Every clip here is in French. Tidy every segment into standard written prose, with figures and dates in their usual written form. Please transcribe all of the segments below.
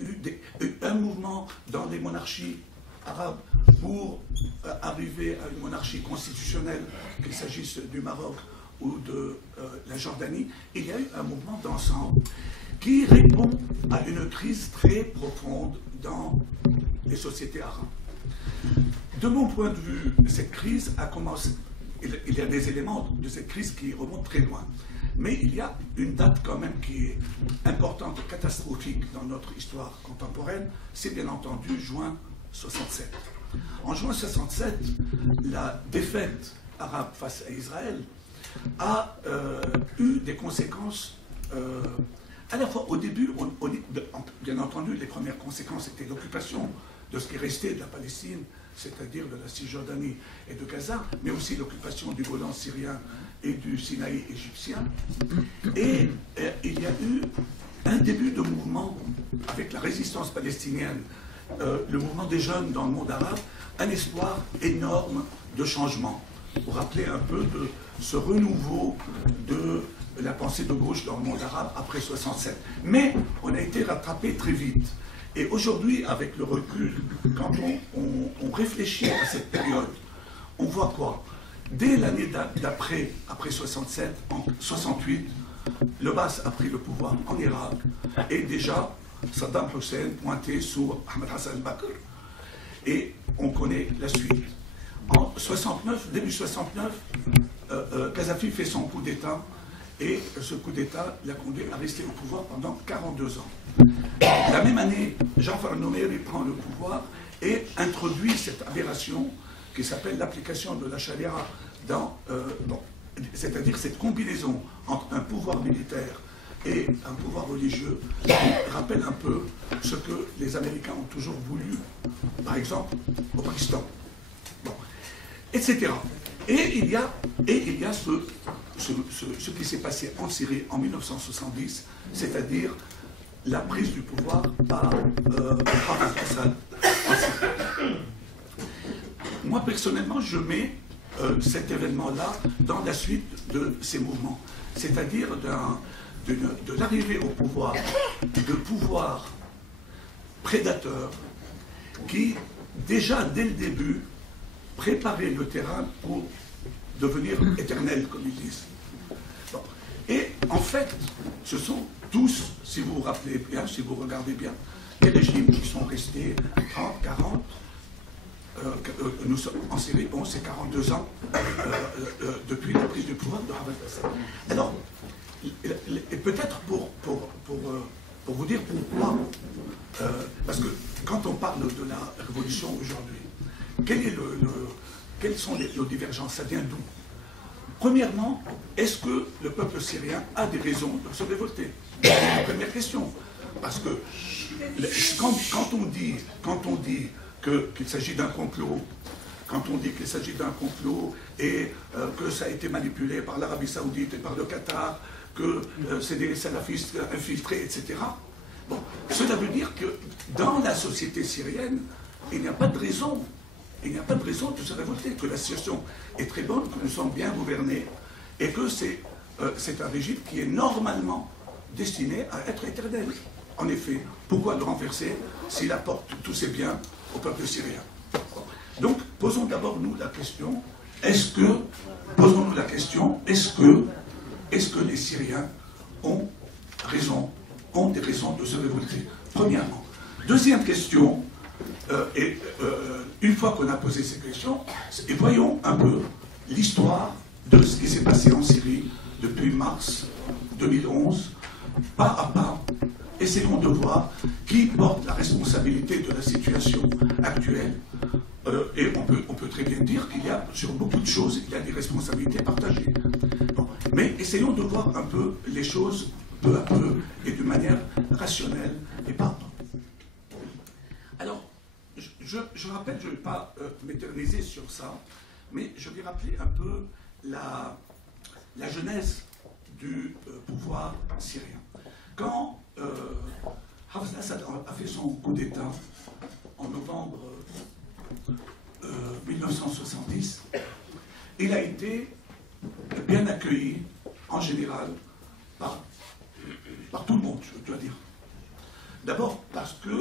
y a eu un mouvement dans les monarchies arabes pour arriver à une monarchie constitutionnelle, qu'il s'agisse du Maroc ou de la Jordanie. Il y a eu un mouvement d'ensemble qui répond à une crise très profonde dans les sociétés arabes. De mon point de vue, cette crise a commencé. Il y a des éléments de cette crise qui remontent très loin. Mais il y a une date quand même qui est importante, catastrophique dans notre histoire contemporaine, c'est bien entendu juin 67. En juin 67, la défaite arabe face à Israël a eu des conséquences, à la fois au début, bien entendu, les premières conséquences étaient l'occupation de ce qui restait de la Palestine, c'est-à-dire de la Cisjordanie et de Gaza, mais aussi l'occupation du Golan syrien et du Sinaï égyptien. Et il y a eu un début de mouvement avec la résistance palestinienne, le mouvement des jeunes dans le monde arabe, un espoir énorme de changement, pour rappeler un peu de ce renouveau de la pensée de gauche dans le monde arabe après 67. Mais on a été rattrapé très vite. Et aujourd'hui, avec le recul, quand on réfléchit à cette période, on voit quoi? Dès l'année d'après, après 67, en 68, le Baas a pris le pouvoir en Irak, et déjà Saddam Hussein pointé sur Ahmed Hassan al-Bakr. Et on connaît la suite. En 69, début 69, Kadhafi fait son coup d'État, et ce coup d'État l'a conduit à rester au pouvoir pendant 42 ans. La même année, Jafar Numeri prend le pouvoir et introduit cette aberration qui s'appelle l'application de la charia c'est-à-dire cette combinaison entre un pouvoir militaire et un pouvoir religieux qui rappelle un peu ce que les Américains ont toujours voulu, par exemple, au Pakistan. Bon, etc. Et il y a ce qui s'est passé en Syrie en 1970, c'est-à-dire la prise du pouvoir par Assad. Moi, personnellement, je mets cet événement-là dans la suite de ces mouvements, c'est-à-dire de l'arrivée au pouvoir, de pouvoirs prédateurs qui, déjà dès le début, préparaient le terrain pour devenir éternel, comme ils disent. Bon. Et en fait, ce sont tous, si vous vous rappelez bien, si vous regardez bien, des régimes qui sont restés 30, 40, nous sommes en Syrie, bon, c'est 42 ans depuis la prise du pouvoir de Ahmed Assad. Alors, et peut-être pour vous dire pourquoi, parce que quand on parle de la révolution aujourd'hui, quelles sont nos divergences? Ça vient d'où? Premièrement, est-ce que le peuple syrien a des raisons de se révolter? C'est la première question. Parce que quand on dit qu'il s'agit d'un complot, quand on dit qu'il s'agit d'un complot et que ça a été manipulé par l'Arabie Saoudite et par le Qatar, que c'est des salafistes infiltrés, etc. Bon, cela veut dire que dans la société syrienne, il n'y a pas de raison. Il n'y a pas de raison de se révolter, que la situation est très bonne, que nous sommes bien gouvernés et que c'est un régime qui est normalement destiné à être éternel. En effet, pourquoi le renverser s'il apporte tous ses biens au peuple syrien? Donc, posons d'abord nous la question, posons-nous la question, est-ce que les Syriens ont des raisons de se révolter? Premièrement. Deuxième question, une fois qu'on a posé ces questions, et voyons un peu l'histoire de ce qui s'est passé en Syrie depuis mars 2011, pas à pas. Essayons de voir qui porte la responsabilité de la situation actuelle. Et on peut très bien dire qu'il y a, sur beaucoup de choses, il y a des responsabilités partagées. Bon. Mais essayons de voir un peu les choses peu à peu et de manière rationnelle et pas. Alors, je rappelle, je ne vais pas m'éterniser sur ça, mais je vais rappeler un peu la genèse du pouvoir syrien. Quand Hafez Assad a fait son coup d'État en novembre 1970, il a été bien accueilli en général par tout le monde, je dois dire. D'abord parce que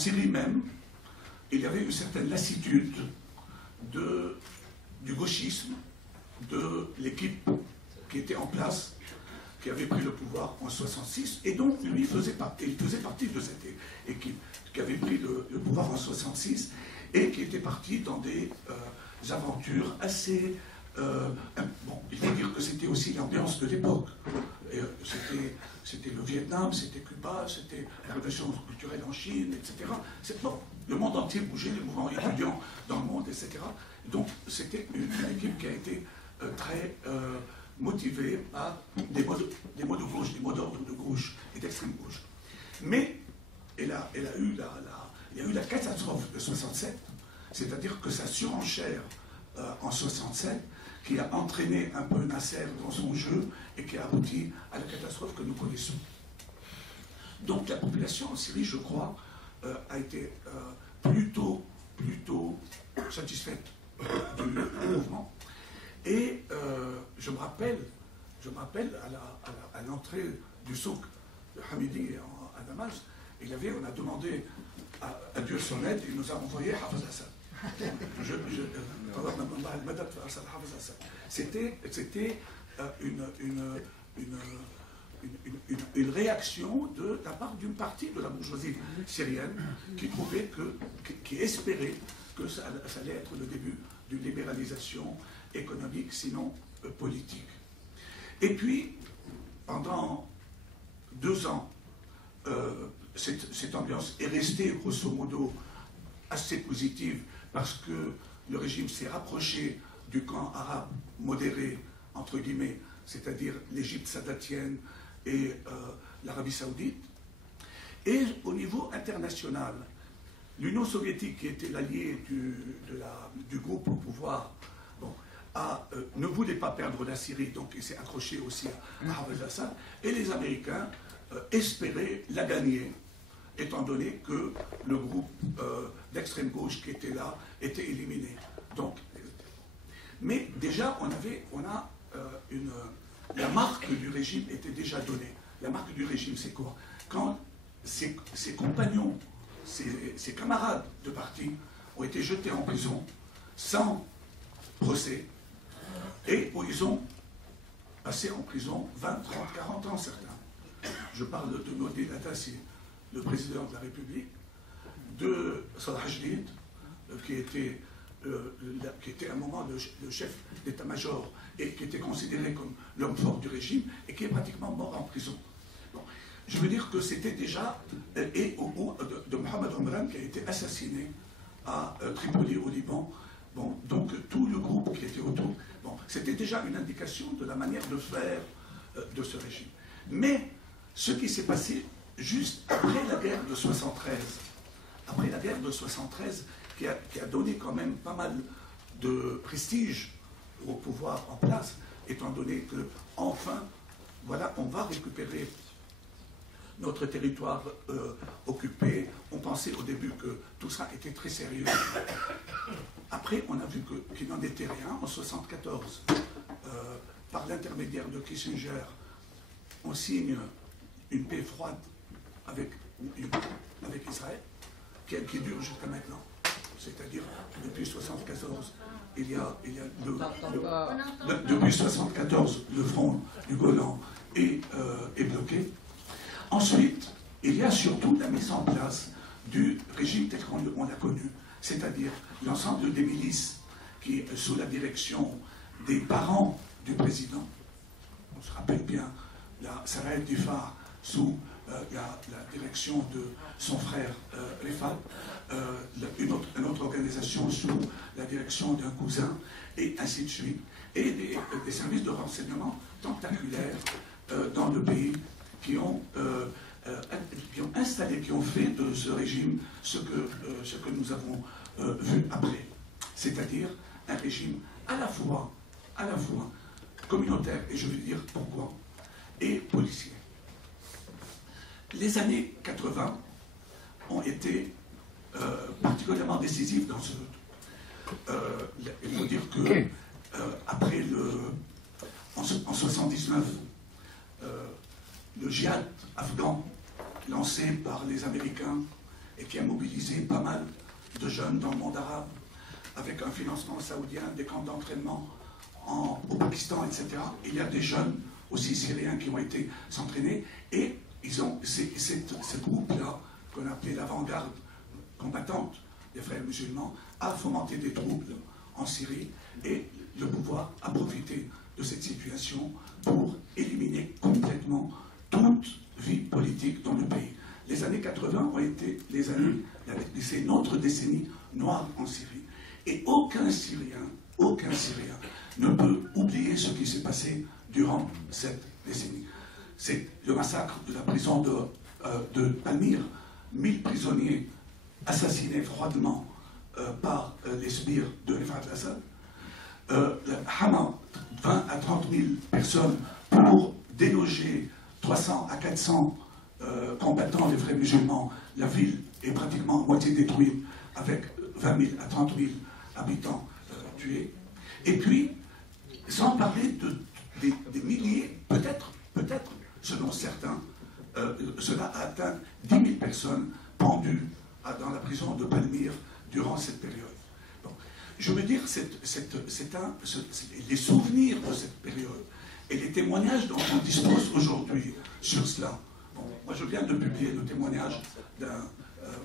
Syrie même, il y avait une certaine lassitude du gauchisme, de l'équipe qui était en place, qui avait pris le pouvoir en 66, et donc lui faisait partie de cette équipe qui avait pris le pouvoir en 66 et qui était parti dans des aventures assez... bon, il faut dire que c'était aussi l'ambiance de l'époque. C'était le Vietnam, c'était Cuba, c'était la révolution culturelle en Chine, etc. Bon, le monde entier bougeait, les mouvements étudiants dans le monde, etc. Donc c'était une équipe qui a été très motivée par des mots de gauche, des mots d'ordre de gauche et d'extrême gauche. Mais il y a eu la catastrophe de 67, c'est-à-dire que sa surenchère en 67 qui a entraîné un peu Nasser dans son jeu et qui a abouti à la catastrophe que nous connaissons. Donc la population en Syrie, je crois, a été plutôt satisfaite du mouvement. Et je me rappelle à l'entrée du souk de Hamidi à Damas, on a demandé à Dieu son aide, il nous a envoyé Hafez Assad. C'était une réaction de la part d'une partie de la bourgeoisie syrienne qui espérait que ça allait être le début d'une libéralisation économique, sinon politique. Et puis, pendant 2 ans, cette ambiance est restée grosso modo assez positive parce que le régime s'est rapproché du camp arabe modéré, entre guillemets, c'est-à-dire l'Égypte sadatienne et l'Arabie saoudite. Et au niveau international, l'Union soviétique, qui était l'allié du groupe au pouvoir, ne voulait pas perdre la Syrie, donc il s'est accroché aussi à Hafez Assad, et les Américains espéraient la gagner, étant donné que le groupe d'extrême gauche qui était là était éliminé. Donc, mais déjà, la marque du régime était déjà donnée. La marque du régime, c'est quoi? Quand ses compagnons, ses camarades de parti ont été jetés en prison sans procès, et où ils ont passé en prison 20, 30, 40 ans certains. Je parle de Nouri Natassi, le président de la République, de Salah Jdid, qui était à un moment le chef d'état-major et qui était considéré comme l'homme fort du régime et qui est pratiquement mort en prison. Bon. Je veux dire que c'était déjà, et de Mohamed Omran qui a été assassiné à Tripoli au Liban. Bon, donc tout le groupe qui était autour, bon, c'était déjà une indication de la manière de faire de ce régime. Mais ce qui s'est passé juste après la guerre de 73, qui a donné quand même pas mal de prestige au pouvoir en place, étant donné que, enfin, voilà, on va récupérer notre territoire occupé. On pensait au début que tout ça était très sérieux. Après, on a vu qu'il n'en était rien. En 1974, par l'intermédiaire de Kissinger, on signe une paix froide avec Israël, qui dure jusqu'à maintenant. C'est-à-dire, depuis 1974, depuis 1974, le front du Golan est bloqué. Ensuite, il y a surtout la mise en place du régime tel qu'on l'a connu, c'est-à-dire l'ensemble des milices qui, sous la direction des parents du président, on se rappelle bien, la Sarah el-Difar sous la direction de son frère Rifat, une autre organisation sous la direction d'un cousin, et ainsi de suite, et des services de renseignement tentaculaires dans le pays qui ont installé, qui ont fait de ce régime ce que nous avons vu après. C'est-à-dire un régime à la fois communautaire, et je vais dire pourquoi, et policier. Les années 80 ont été particulièrement décisives dans ce... il faut dire que après en 79, le djihad afghan lancé par les Américains et qui a mobilisé pas mal de jeunes dans le monde arabe, avec un financement saoudien, des camps d'entraînement au Pakistan, etc. Et il y a des jeunes aussi syriens qui ont été s'entraîner, et ils ont ce groupe-là, qu'on appelait l'avant-garde combattante des frères musulmans, a fomenté des troubles en Syrie, et le pouvoir a profité de cette situation pour éliminer complètement toute vie politique dans le pays. Les années 80 ont été les années, c'est notre décennie noire en Syrie. Et aucun Syrien ne peut oublier ce qui s'est passé durant cette décennie. C'est le massacre de la prison de Palmyre, 1000 prisonniers assassinés froidement par les sbires de Rifat al-Assad. Hama, 20 à 30 000 personnes pour déloger 300 à 400 combattants des frères musulmans. La ville est pratiquement moitié détruite, avec 20 000 à 30 000 habitants tués. Et puis, sans parler des milliers, peut-être, selon certains, cela a atteint 10 000 personnes pendues dans la prison de Palmyre durant cette période. Bon. Je veux dire, les souvenirs de cette période et les témoignages dont on dispose aujourd'hui sur cela. Bon, moi, je viens de publier le témoignage d'un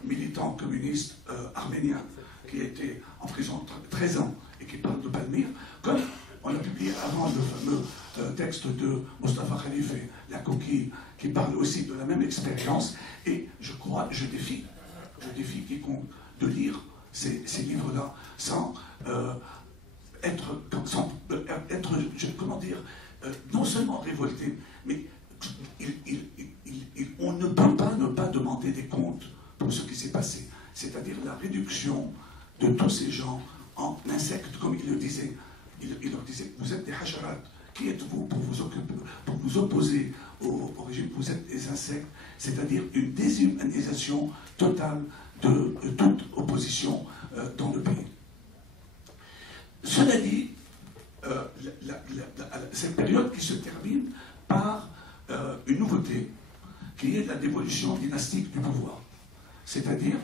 militant communiste arménien qui a été en prison 13 ans et qui parle de Palmyre, comme on a publié avant le fameux texte de Mustafa Khalife, La Coquille, qui parle aussi de la même expérience. Et je défie quiconque de lire ces livres-là sans être, comment dire, non seulement révolté, mais on ne peut pas ne pas demander des comptes pour ce qui s'est passé. C'est-à-dire la réduction de tous ces gens en insectes, comme il le disait. Il leur disait, vous êtes des hacharat, qui êtes-vous pour vous opposer au régime? Vous êtes des insectes, c'est-à-dire une déshumanisation totale de toute opposition dans le pays. Cela dit, cette période qui se termine par une nouveauté, qui est la dévolution dynastique du pouvoir. C'est-à-dire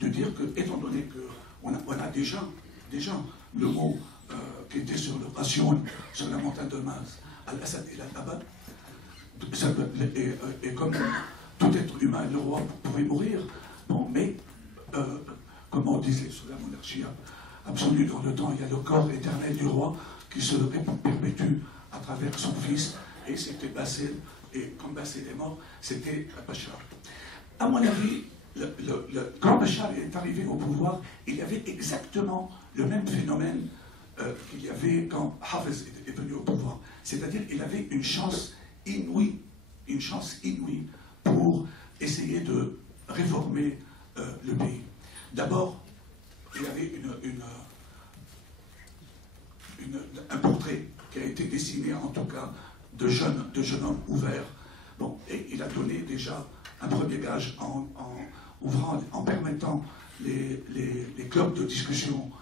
de dire que, étant donné qu'on a déjà le mot qui était sur le ration, sur la montagne de Maz, Al-Assad et Al-Abad, et comme tout être humain, le roi pouvait mourir, bon, mais comme on disait sur la monarchie absolue dans le temps, il y a le corps éternel du roi qui se perpétue à travers son fils, et c'était Bassel, et quand Bassel est mort, c'était Bachar. À mon avis, quand Bachar est arrivé au pouvoir, il y avait exactement le même phénomène qu'il y avait quand Hafez est venu au pouvoir. C'est-à-dire qu'il avait une chance inouïe pour essayer de réformer le pays. D'abord, il y avait un portrait qui a été dessiné, en tout cas, de jeunes hommes ouverts. Bon, et il a donné déjà un premier gage en permettant les clubs de discussion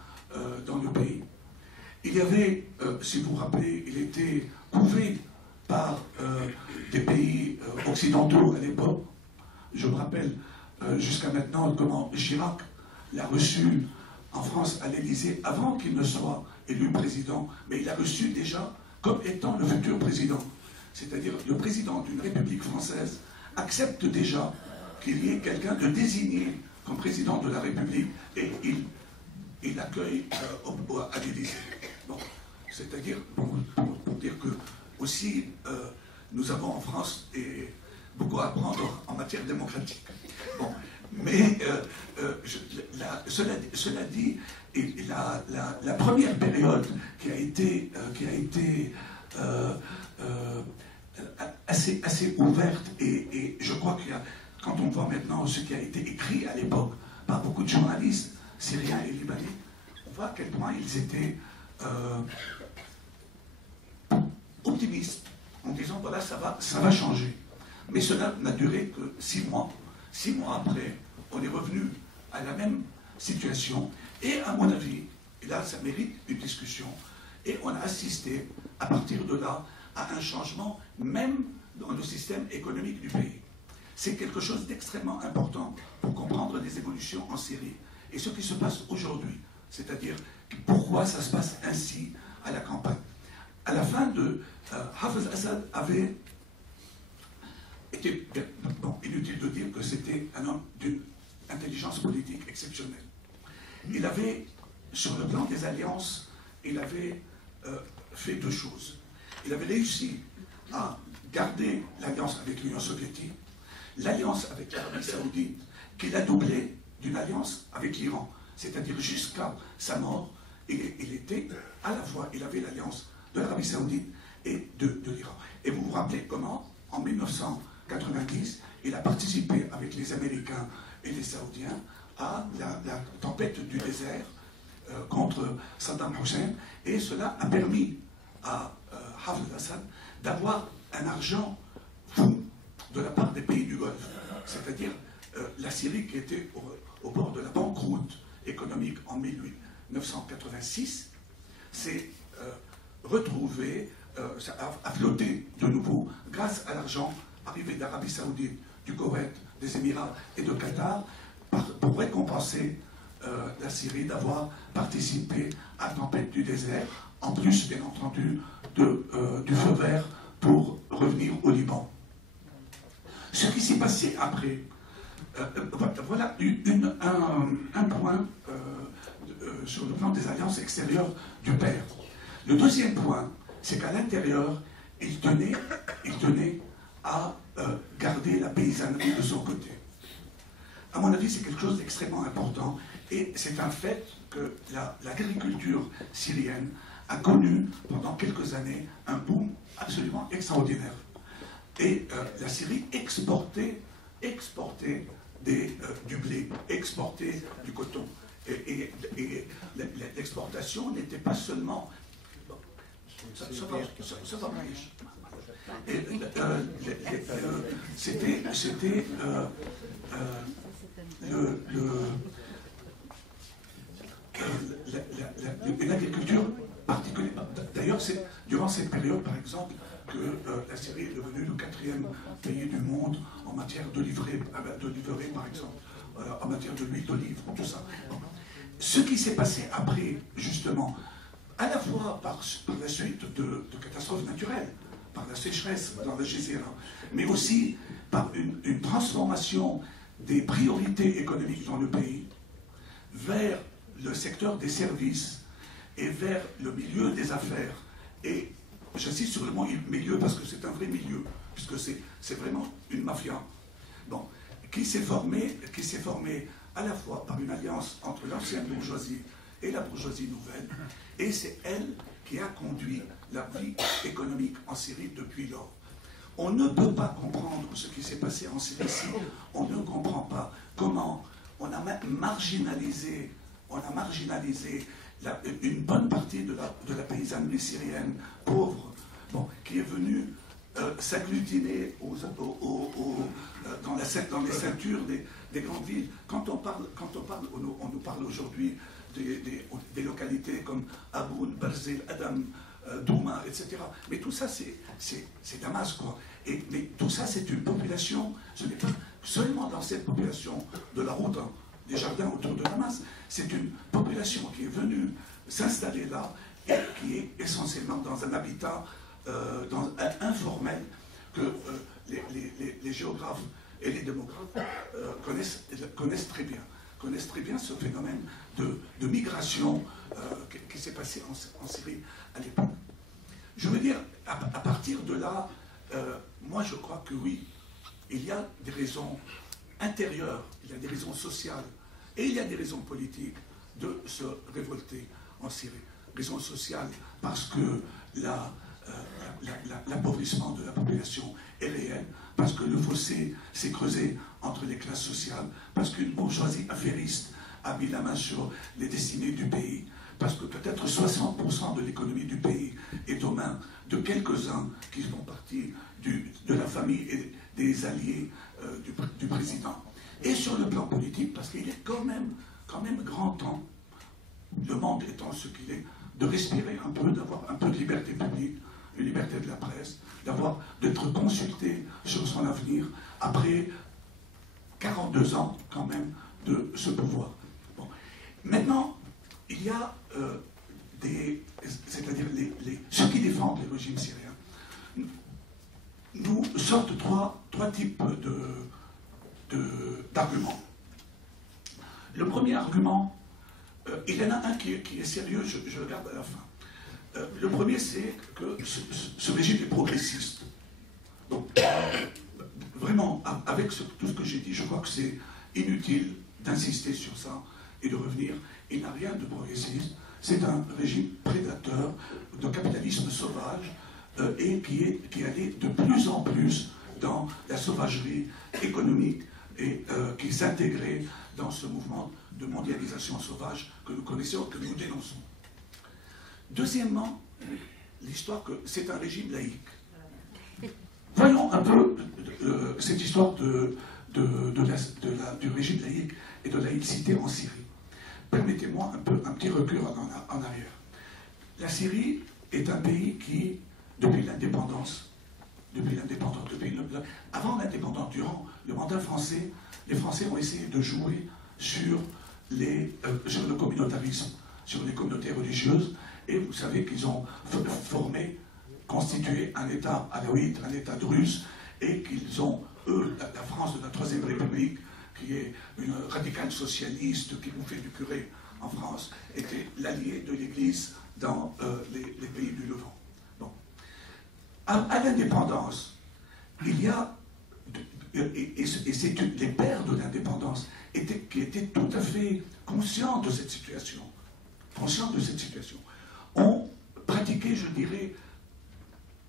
dans le pays. Il y avait, si vous vous rappelez, il était couvé par des pays occidentaux à l'époque. Je me rappelle jusqu'à maintenant comment Chirac l'a reçu en France à l'Élysée avant qu'il ne soit élu président, mais il l'a reçu déjà comme étant le futur président. C'est-à-dire le président d'une république française accepte déjà qu'il y ait quelqu'un de désigné comme président de la République et il l'accueille à l'Élysée. Bon, c'est-à-dire pour dire que aussi nous avons en France beaucoup à apprendre en matière démocratique. Bon, mais cela dit, la première période qui a été assez ouverte, et je crois qu'il y a, quand on voit maintenant ce qui a été écrit à l'époque par beaucoup de journalistes syriens et libanais, on voit à quel point ils étaient optimistes en disant voilà, ça va changer. Mais cela n'a duré que 6 mois. 6 mois après, on est revenu à la même situation, et à mon avis, et là ça mérite une discussion, et on a assisté à partir de là à un changement même dans le système économique du pays. c'est quelque chose d'extrêmement important pour comprendre les évolutions en Syrie et ce qui se passe aujourd'hui, c'est-à-dire pourquoi ça se passe ainsi à la campagne. À la fin de Hafez Assad avait été, bon, inutile de dire que c'était un homme d'une intelligence politique exceptionnelle. Il avait, sur le plan des alliances, il avait fait deux choses. Il avait réussi à garder l'alliance avec l'Union soviétique, l'alliance avec l'Arabie saoudite, qu'il a doublé d'une alliance avec l'Iran. C'est-à-dire jusqu'à sa mort, il était à la fois, il avait l'alliance de l'Arabie saoudite et de l'Iran. Et vous vous rappelez comment, en 1990, il a participé avec les Américains et les Saoudiens à la tempête du désert contre Saddam Hussein, et cela a permis à Hafez Assad d'avoir un argent fou de la part des pays du Golfe, c'est-à-dire la Syrie qui était au bord de la banqueroute économique en 1986, s'est retrouvée, a flotté de nouveau grâce à l'argent arrivé d'Arabie Saoudite, du Koweït, des Émirats et de Qatar, pour récompenser la Syrie d'avoir participé à la tempête du désert, en plus, bien entendu, du feu vert pour revenir au Liban. Ce qui s'est passé après, voilà un point sur le plan des alliances extérieures du père. Le deuxième point, c'est qu'à l'intérieur, il tenait à garder la paysannerie de son côté. À mon avis, c'est quelque chose d'extrêmement important, et c'est un fait que l'agriculture syrienne a connu pendant quelques années un boom absolument extraordinaire. Et la Syrie exportait du blé, exportait du coton. Et l'exportation n'était pas seulement... Ça va marcher. C'était une agriculture particulière. D'ailleurs, c'est durant cette période, par exemple, que la Syrie est devenue le 4e pays du monde en matière d'oliverie, par exemple, en matière de l'huile d'olive, tout ça. Bon. Ce qui s'est passé après, justement, à la fois par la suite de catastrophes naturelles, par la sécheresse dans la Gézira, mais aussi par une transformation des priorités économiques dans le pays vers le secteur des services et vers le milieu des affaires. Et j'insiste sur le mot milieu parce que c'est un vrai milieu, puisque c'est vraiment une mafia. Bon, qui s'est formée à la fois par une alliance entre l'ancienne bourgeoisie et la bourgeoisie nouvelle, et c'est elle qui a conduit la vie économique en Syrie depuis lors. On ne peut pas comprendre ce qui s'est passé en Syrie si on ne comprend pas comment on a marginalisé une bonne partie de la paysannerie syrienne pauvre, bon, qui est venue s'agglutiner dans les ceintures des grandes villes. Quand on nous parle aujourd'hui des localités comme Aboun, Barzil, Adam, Douma, etc. Mais tout ça, c'est Damas, quoi. Mais tout ça, c'est une population, ce n'est pas seulement dans cette population de la route, hein, des jardins autour de Damas, c'est une population qui est venue s'installer là et qui est essentiellement dans un habitat informel que les géographes et les démographes connaissent très bien ce phénomène de migration qui s'est passé en Syrie à l'époque. Je veux dire, à partir de là, moi je crois que oui, il y a des raisons intérieures, il y a des raisons sociales et il y a des raisons politiques de se révolter en Syrie. Raisons sociales parce que l'appauvrissement de la population est réel, parce que le fossé s'est creusé entre les classes sociales, parce qu'une bourgeoisie affairiste a mis la main sur les destinées du pays, parce que peut-être 60% de l'économie du pays est aux mains de quelques-uns qui font partie de la famille et des alliés du président. Et sur le plan politique, parce qu'il est quand même grand temps, le monde étant ce qu'il est, de respirer un peu, d'avoir un peu de liberté publique, une liberté de la presse, d'être consulté sur son avenir, après 42 ans quand même de ce pouvoir. Bon. Maintenant, il y a c'est-à-dire ceux qui défendent le régime syrien, nous sortent trois types d'arguments. Le premier argument, il y en a un qui est sérieux, je le garde à la fin. Le premier, c'est que ce régime est progressiste. Donc, vraiment, avec tout ce que j'ai dit, je crois que c'est inutile d'insister sur ça et de revenir. Il n'a rien de progressiste. C'est un régime prédateur, de capitalisme sauvage, et qui allait de plus en plus dans la sauvagerie économique et qui s'intégrait dans ce mouvement de mondialisation sauvage que nous connaissons, que nous dénonçons. Deuxièmement, l'histoire que c'est un régime laïque. Voyons un peu cette histoire du régime laïque et de laïcité en Syrie. Permettez-moi un petit recul en arrière. La Syrie est un pays qui, depuis l'indépendance, avant l'indépendance, durant le mandat français, les Français ont essayé de jouer sur le communautarisme, sur les communautés religieuses, et vous savez qu'ils ont constitué un État alaouite, un État druze, et qu'ils ont, eux, la France de la Troisième République, qui est une radicale socialiste qui nous fait du curé en France, était l'allié de l'Église dans les pays du Levant. Bon. À l'indépendance, il y a, et c'est les pères de l'indépendance qui étaient tout à fait conscients de cette situation, ont pratiqué, je dirais,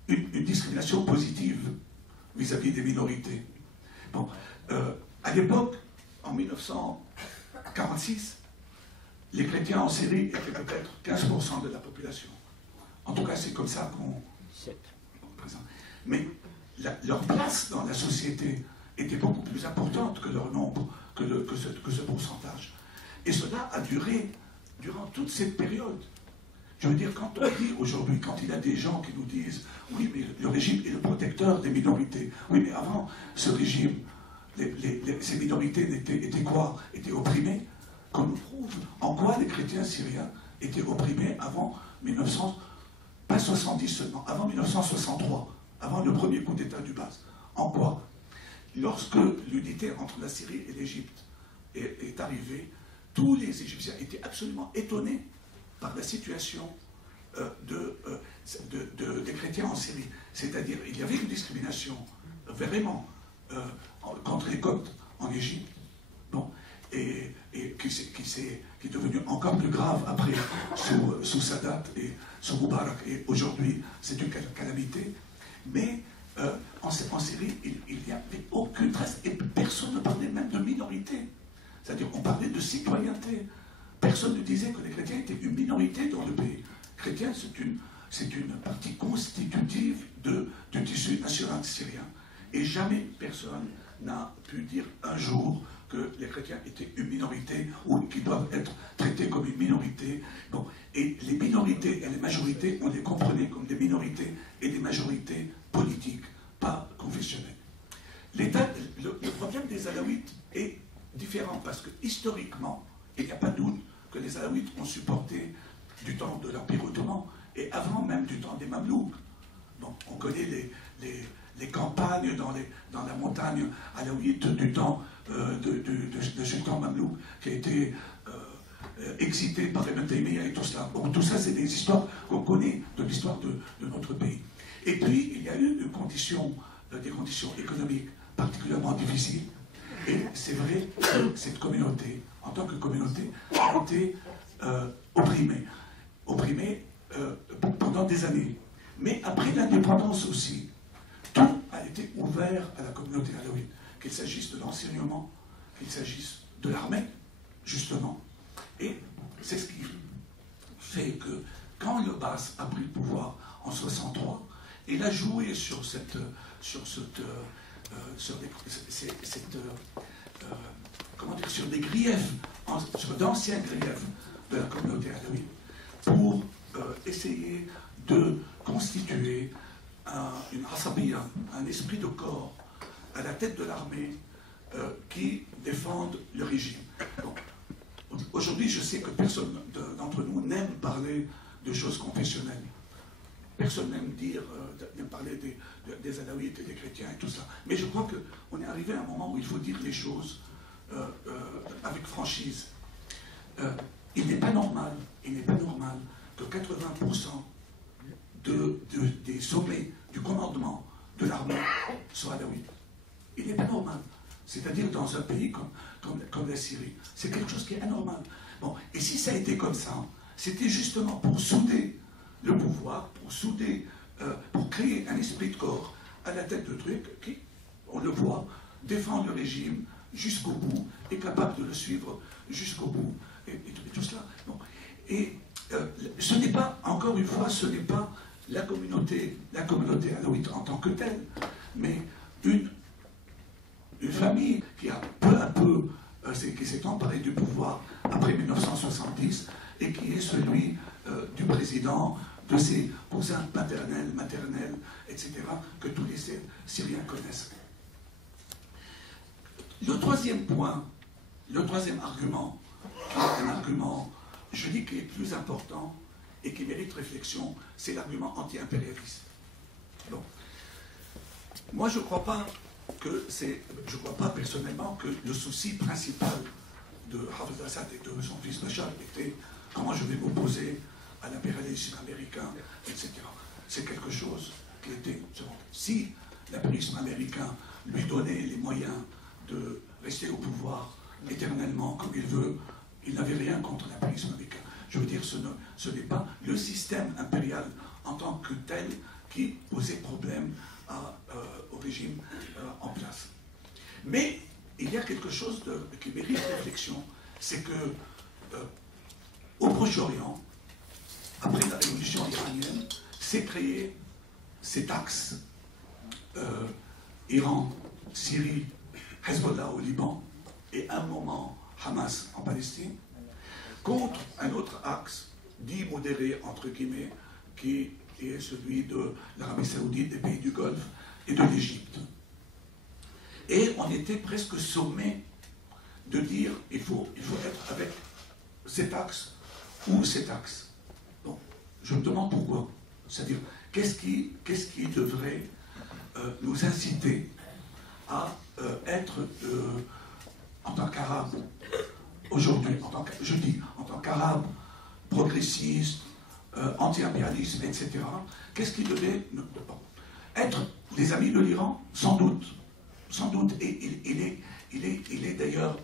une discrimination positive vis-à-vis des minorités. Bon, à l'époque, en 1946, les chrétiens en Syrie étaient peut-être 15% de la population. En tout cas, c'est comme ça qu'on présente. Mais leur place dans la société était beaucoup plus importante que leur nombre, que ce pourcentage. Et cela a duré durant toute cette période. Je veux dire, quand on dit aujourd'hui, quand il y a des gens qui nous disent « Oui, mais le régime est le protecteur des minorités. » Oui, mais avant ce régime, ces minorités étaient quoi? Étaient opprimées. Qu'on nous prouve en quoi les chrétiens syriens étaient opprimés avant 1900, pas 70 seulement, avant 1963, avant le premier coup d'État du Bas. En quoi? Lorsque l'unité entre la Syrie et l'Égypte est arrivée, tous les Égyptiens étaient absolument étonnés par la situation des chrétiens en Syrie. C'est-à-dire, il y avait une discrimination vraiment contre les Coptes en Égypte, bon, et qui est devenue encore plus grave après sous Sadat et sous Moubarak, et aujourd'hui c'est une calamité. Mais en Syrie, il n'y avait aucune trace, et personne ne parlait même de minorité. C'est-à-dire, on parlait de citoyenneté. Personne ne disait que les chrétiens étaient une minorité dans le pays. Chrétien, c'est une partie constitutive du tissu national syrien. Et jamais personne n'a pu dire un jour que les chrétiens étaient une minorité ou qu'ils doivent être traités comme une minorité. Bon. Et les minorités et les majorités, on les comprenait comme des minorités et des majorités politiques, pas confessionnelles. Le problème des Alaouites est différent parce que historiquement, il n'y a pas de doute que les Alaouites ont supporté du temps de l'Empire ottoman et avant même du temps des Mamelouks. Bon, on connaît les campagnes dans la montagne alaouite du temps de sultan Mamelouk qui a été excité par Ibn Taymiyyah et tout cela. Bon, tout ça, c'est des histoires qu'on connaît de l'histoire de notre pays. Et puis, il y a eu des conditions économiques particulièrement difficiles. Et c'est vrai que cette communauté, en tant que communauté, a été opprimée pendant des années. Mais après l'indépendance aussi, tout a été ouvert à la communauté alaouite, qu'il s'agisse de l'enseignement, qu'il s'agisse de l'armée, justement. Et c'est ce qui fait que quand le Bas a pris le pouvoir en 1963, il a joué sur des griefs, sur d'anciens griefs de la communauté alaouite, pour essayer de constituer une asabiyya, un esprit de corps à la tête de l'armée qui défendent le régime. Bon. Aujourd'hui, je sais que personne d'entre nous n'aime parler de choses confessionnelles. Personne n'aime parler des alaouites et des chrétiens et tout ça. Mais je crois qu'on est arrivé à un moment où il faut dire les choses avec franchise. Il n'est pas normal que 80% des sommets du commandement de l'armée soient alaouites. Il n'est pas normal. C'est-à-dire dans un pays comme la Syrie. C'est quelque chose qui est anormal. Bon, et si ça a été comme ça, c'était justement pour souder le pouvoir, pour créer un esprit de corps à la tête de trucs qui, on le voit, défend le régime jusqu'au bout, est capable de le suivre jusqu'au bout, et tout cela. Bon. Et ce n'est pas, encore une fois, ce n'est pas la communauté alaouite en tant que telle, mais une famille qui a peu à peu, qui s'est emparée du pouvoir après 1970, et qui est celui du président, de ses cousins maternels, etc., que tous les Syriens connaissent. Le troisième point, le troisième argument, qui est un argument, je dis, qui est plus important et qui mérite réflexion, c'est l'argument anti-impérialiste. Bon. Moi, je ne crois pas personnellement que le souci principal de Hafez Assad et de son fils Bachar était comment je vais m'opposer à l'impérialisme américain, etc. C'est quelque chose qui était... Si l'impérialisme américain lui donnait les moyens de rester au pouvoir éternellement comme il veut, il n'avait rien contre l'impérialisme américain. Je veux dire, ce n'est pas le système impérial en tant que tel qui posait problème au régime en place. Mais il y a quelque chose qui mérite réflexion, c'est que au Proche-Orient, après la révolution iranienne, s'est créé cet axe Iran, Syrie, Hezbollah au Liban et un moment Hamas en Palestine, contre un autre axe dit modéré, entre guillemets, qui est celui de l'Arabie Saoudite, des pays du Golfe et de l'Égypte. Et on était presque sommé de dire il faut être avec cet axe ou cet axe. Bon, je me demande pourquoi. C'est-à-dire, qu'est-ce qui devrait nous inciter à être, en tant qu'Arabes, aujourd'hui, en tant qu'Arabes, progressistes, anti-impérialisme, etc., qu'est-ce qui devait être les amis de l'Iran? Sans doute. Sans doute. Et il est d'ailleurs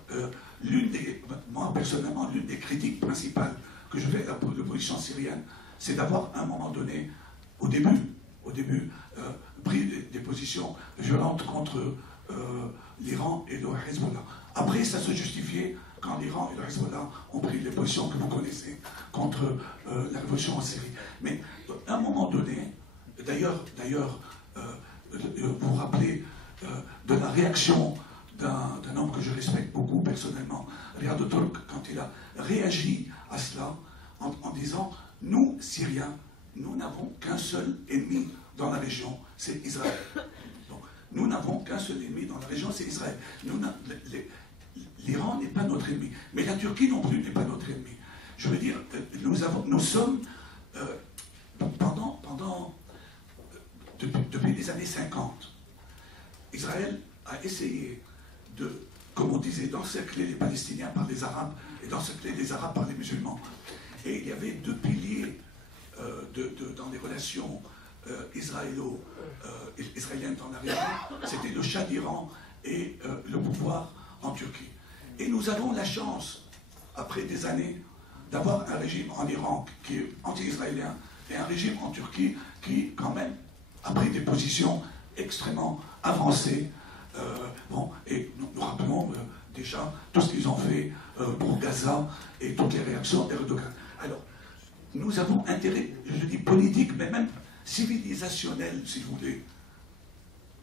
moi personnellement, l'une des critiques principales que je fais à l'opposition syrienne, c'est d'avoir à un moment donné, au début, pris des positions violentes contre l'Iran et le Hezbollah. Après, ça se justifiait quand l'Iran et le Hezbollah ont pris les positions que vous connaissez contre la révolution en Syrie. Mais à un moment donné, d'ailleurs, vous vous rappelez de la réaction d'un homme que je respecte beaucoup personnellement, Riyad Turk, quand il a réagi à cela en disant « Nous, Syriens, nous n'avons qu'un seul ennemi dans la région, c'est Israël. » Nous n'avons qu'un seul ennemi dans la région, c'est Israël. L'Iran n'est pas notre ennemi, mais la Turquie non plus n'est pas notre ennemi. Je veux dire, nous sommes, depuis les années 50, Israël a essayé de, comme on disait, d'encercler les Palestiniens par les Arabes et d'encercler les Arabes par les musulmans. Et il y avait deux piliers dans les relations israéliennes dans la région, c'était le Shah d'Iran et le pouvoir en Turquie. Et nous avons la chance, après des années, d'avoir un régime en Iran qui est anti-israélien et un régime en Turquie qui, quand même, a pris des positions extrêmement avancées. Et nous rappelons déjà tout ce qu'ils ont fait pour Gaza et toutes les réactions d'Erdogan. Alors, nous avons intérêt, je dis politique, mais même civilisationnel, si vous voulez,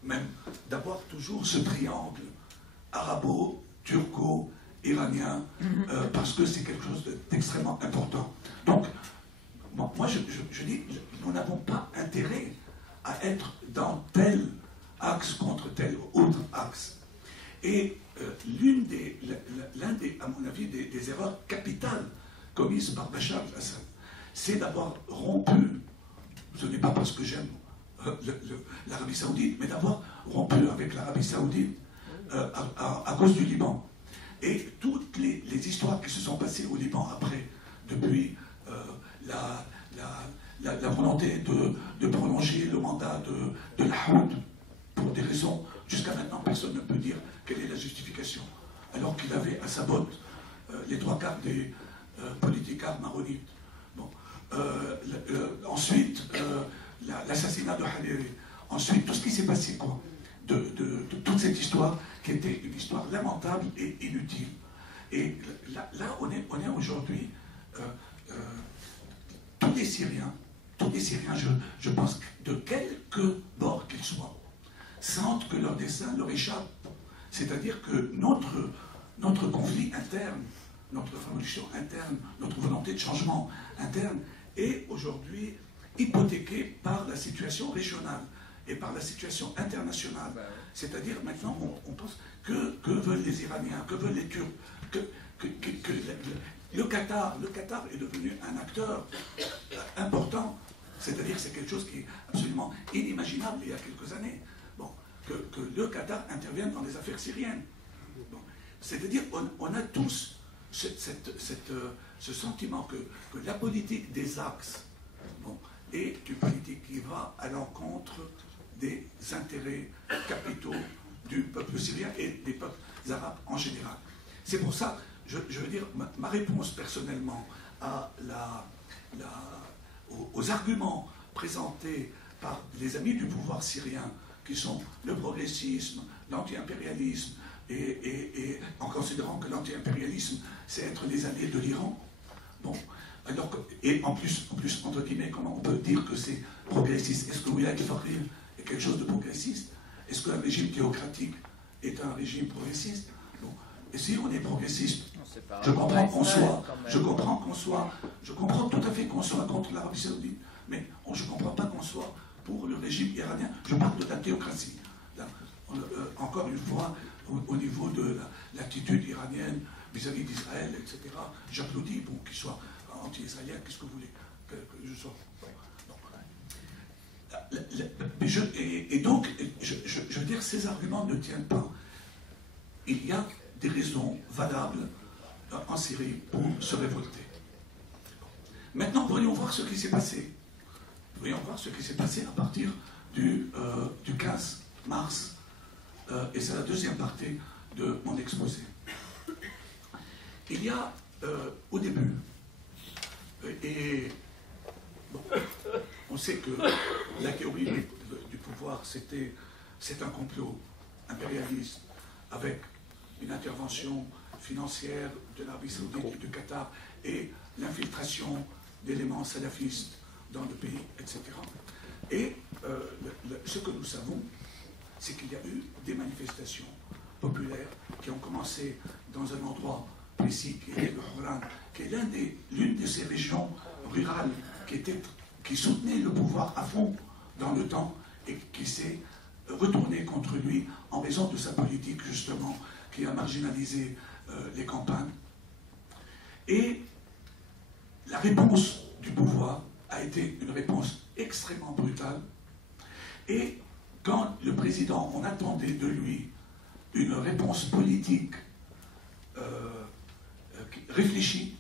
même d'avoir toujours ce triangle arabo-turco-iranien, parce que c'est quelque chose d'extrêmement important. Donc, moi je dis, nous n'avons pas intérêt à être dans tel axe contre tel autre axe. Et des erreurs capitales commises par Bachar al-Assad. C'est d'avoir rompu, ce n'est pas parce que j'aime l'Arabie Saoudite, mais d'avoir rompu avec l'Arabie Saoudite à cause du Liban. Et toutes les histoires qui se sont passées au Liban après, depuis la volonté de prolonger le mandat de l'Aoud, pour des raisons, jusqu'à maintenant, personne ne peut dire quelle est la justification, alors qu'il avait à sa botte les 3/4 des politicards maronites. Bon. Ensuite, l'assassinat de Hariri. Ensuite, tout ce qui s'est passé, quoi, de toute cette histoire, qui était une histoire lamentable et inutile. Et là on est aujourd'hui, tous les Syriens, je pense, de quelque bord qu'ils soient, sentent que leur destin leur échappe. C'est-à-dire que notre conflit interne, notre révolution interne, notre volonté de changement interne est aujourd'hui hypothéquée par la situation régionale et par la situation internationale. C'est-à-dire maintenant, on pense que veulent les Iraniens, que veulent les Turcs, le Qatar est devenu un acteur important. C'est-à-dire que c'est quelque chose qui est absolument inimaginable il y a quelques années. Bon, que le Qatar intervienne dans les affaires syriennes. Bon. C'est-à-dire on a tous ce sentiment que la politique des axes, bon, est une politique qui va à l'encontre des intérêts capitaux du peuple syrien et des peuples arabes en général. C'est pour ça, je veux dire, ma réponse personnellement aux arguments présentés par les amis du pouvoir syrien, qui sont le progressisme, l'anti-impérialisme, et en considérant que l'anti-impérialisme, c'est être les alliés de l'Iran. Bon, alors que, et en plus, entre guillemets, comment on peut dire que c'est progressiste? Est-ce que Wilaya al-Faqih est quelque chose de progressiste? Est-ce qu'un régime théocratique est un régime progressiste? Bon. Et si on est progressiste, je comprends tout à fait qu'on soit contre l'Arabie Saoudite, mais je ne comprends pas qu'on soit pour le régime iranien. Je parle de la théocratie. Là, encore une fois, au niveau de l'attitude iranienne vis-à-vis d'Israël, etc., j'applaudis, bon, qu'il soit anti-israélien, qu'est-ce que vous voulez que je sois. Et donc, je veux dire, ces arguments ne tiennent pas. Il y a des raisons valables en Syrie pour se révolter. Maintenant, voyons voir ce qui s'est passé. Voyons voir ce qui s'est passé à partir du 15 mars. Et c'est la deuxième partie de mon exposé. Il y a, au début, bon, on sait que la théorie du pouvoir, c'est un complot impérialiste avec une intervention financière de l'Arabie Saoudite et du Qatar et l'infiltration d'éléments salafistes dans le pays, etc. Et ce que nous savons, c'est qu'il y a eu des manifestations populaires qui ont commencé dans un endroit précis, qui est le Horan, qui est l'une de ces régions rurales qui soutenait le pouvoir à fond dans le temps et qui s'est retourné contre lui en raison de sa politique, justement, qui a marginalisé les campagnes. Et la réponse du pouvoir a été une réponse extrêmement brutale. Et quand le président, on attendait de lui une réponse politique réfléchie,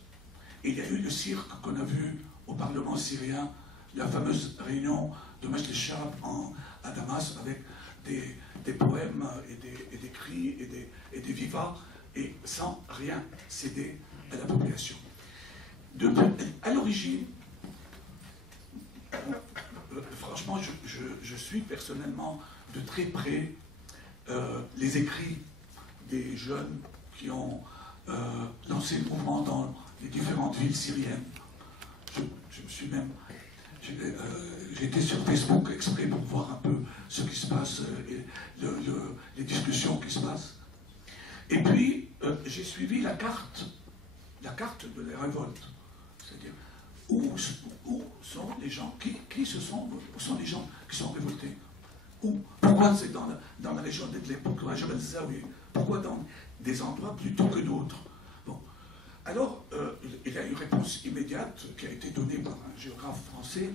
il y a eu le cirque qu'on a vu au Parlement syrien, la fameuse réunion de Majlis Shab à Damas avec des poèmes et des cris et des vivats, et sans rien céder à la population. À l'origine, franchement, je suis personnellement de très près les écrits des jeunes qui ont lancé le mouvement dans les différentes villes syriennes. Je me suis même... J'ai été sur Facebook exprès pour voir un peu ce qui se passe et les discussions qui se passent. Et puis, j'ai suivi la carte de la révolte. C'est-à-dire, où sont les gens où sont les gens qui sont révoltés? Pourquoi c'est dans la région d'Idlib? Pourquoi à Jabal Zawi? Pourquoi dans des endroits plutôt que d'autres? Bon. Alors, il y a une réponse immédiate qui a été donnée par un géographe français.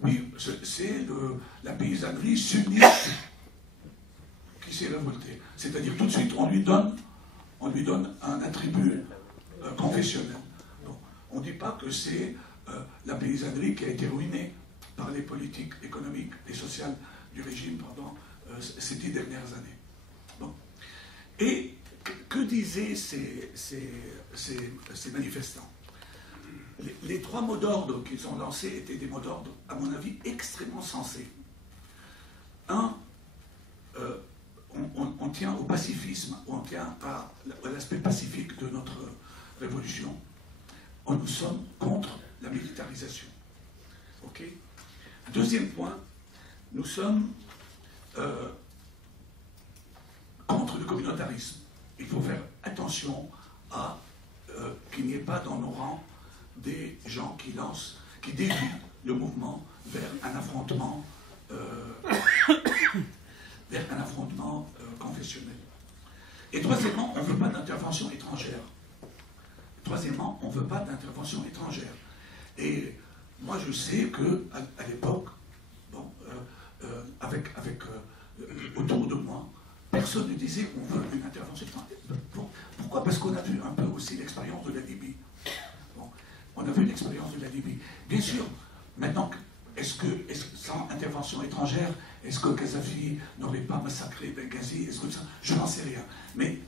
Oui, c'est la paysannerie sunnite qui s'est révoltée. C'est-à-dire, tout de suite, on lui donne un attribut confessionnel. Bon, on ne dit pas que c'est la paysannerie qui a été ruinée par les politiques économiques et sociales du régime pendant ces 10 dernières années. Bon. Et que disaient ces manifestants? Les 3 mots d'ordre qu'ils ont lancés étaient des mots d'ordre, à mon avis, extrêmement sensés. Un, on tient au pacifisme, on tient à l'aspect pacifique de notre révolution. Nous sommes contre la militarisation. Ok? Deuxième point, nous sommes contre le communautarisme. Il faut faire attention à qu'il n'y ait pas dans nos rangs des gens qui dévient le mouvement vers un affrontement confessionnel. Et troisièmement, on ne veut pas d'intervention étrangère. Et moi, je sais qu'à l'époque, bon, autour de moi, personne ne disait on veut une intervention étrangère. Pourquoi? Parce qu'on a vu un peu aussi l'expérience de la Libye. Bon, on a vu l'expérience de la Libye. Bien sûr, maintenant, sans intervention étrangère, est-ce que Kadhafi n'aurait pas massacré Benghazi? Je n'en sais rien. Mais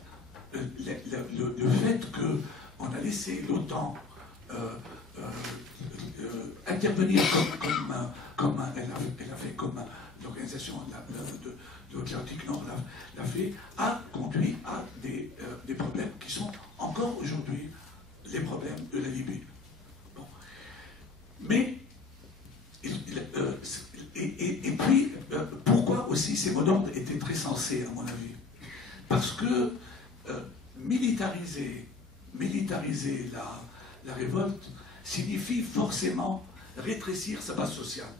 le fait qu'on a laissé l'OTAN intervenir comme elle a fait comme l'organisation de l'Atlantique Nord l'a fait, a conduit à des problèmes qui sont encore aujourd'hui les problèmes de la Libye. Bon. Mais, et puis, pourquoi aussi ces mots d'ordre étaient très sensés, à mon avis? Parce que militariser la révolte signifie forcément rétrécir sa base sociale.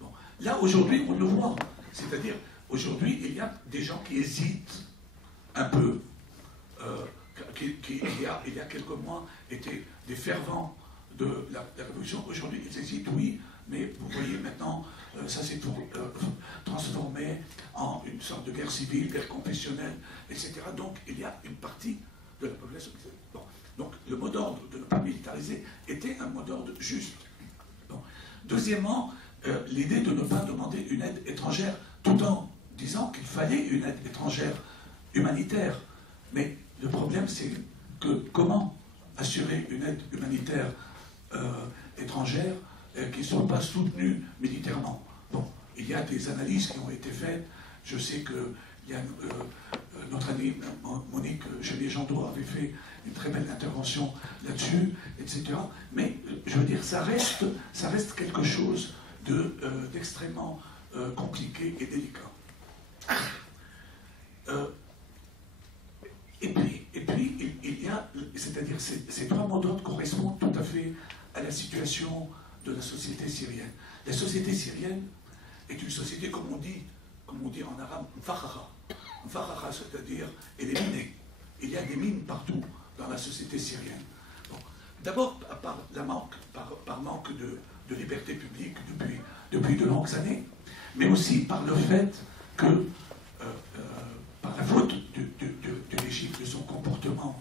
Bon. Là, aujourd'hui, on le voit. C'est-à-dire, aujourd'hui, il y a des gens qui hésitent un peu, il y a quelques mois, étaient des fervents de la révolution. Aujourd'hui, ils hésitent, oui, mais vous voyez maintenant, ça s'est transformé en une sorte de guerre civile, guerre confessionnelle, etc. Donc, il y a une partie de la population. Bon. Donc, le mot d'ordre de ne pas militariser était un mot d'ordre juste. Bon. Deuxièmement, l'idée de ne pas demander une aide étrangère, tout en disant qu'il fallait une aide étrangère humanitaire. Mais le problème, c'est que comment assurer une aide humanitaire étrangère qui ne soit pas soutenue militairement? Bon, il y a des analyses qui ont été faites. Je sais que notre amie Monique Chenier-Jandot avait fait une très belle intervention là-dessus, etc. Mais, je veux dire, ça reste quelque chose d'extrêmement compliqué et délicat. Et puis, il y a, c'est-à-dire, ces 3 mots d'ordre correspondent tout à fait à la situation de la société syrienne. La société syrienne est une société, comme on dit en arabe, mfakhara. Mfakhara, c'est-à-dire, elle est minée. Il y a des mines partout dans la société syrienne. Bon. D'abord, par manque de liberté publique depuis de longues années, mais aussi par le fait que, par la faute du régime, de son comportement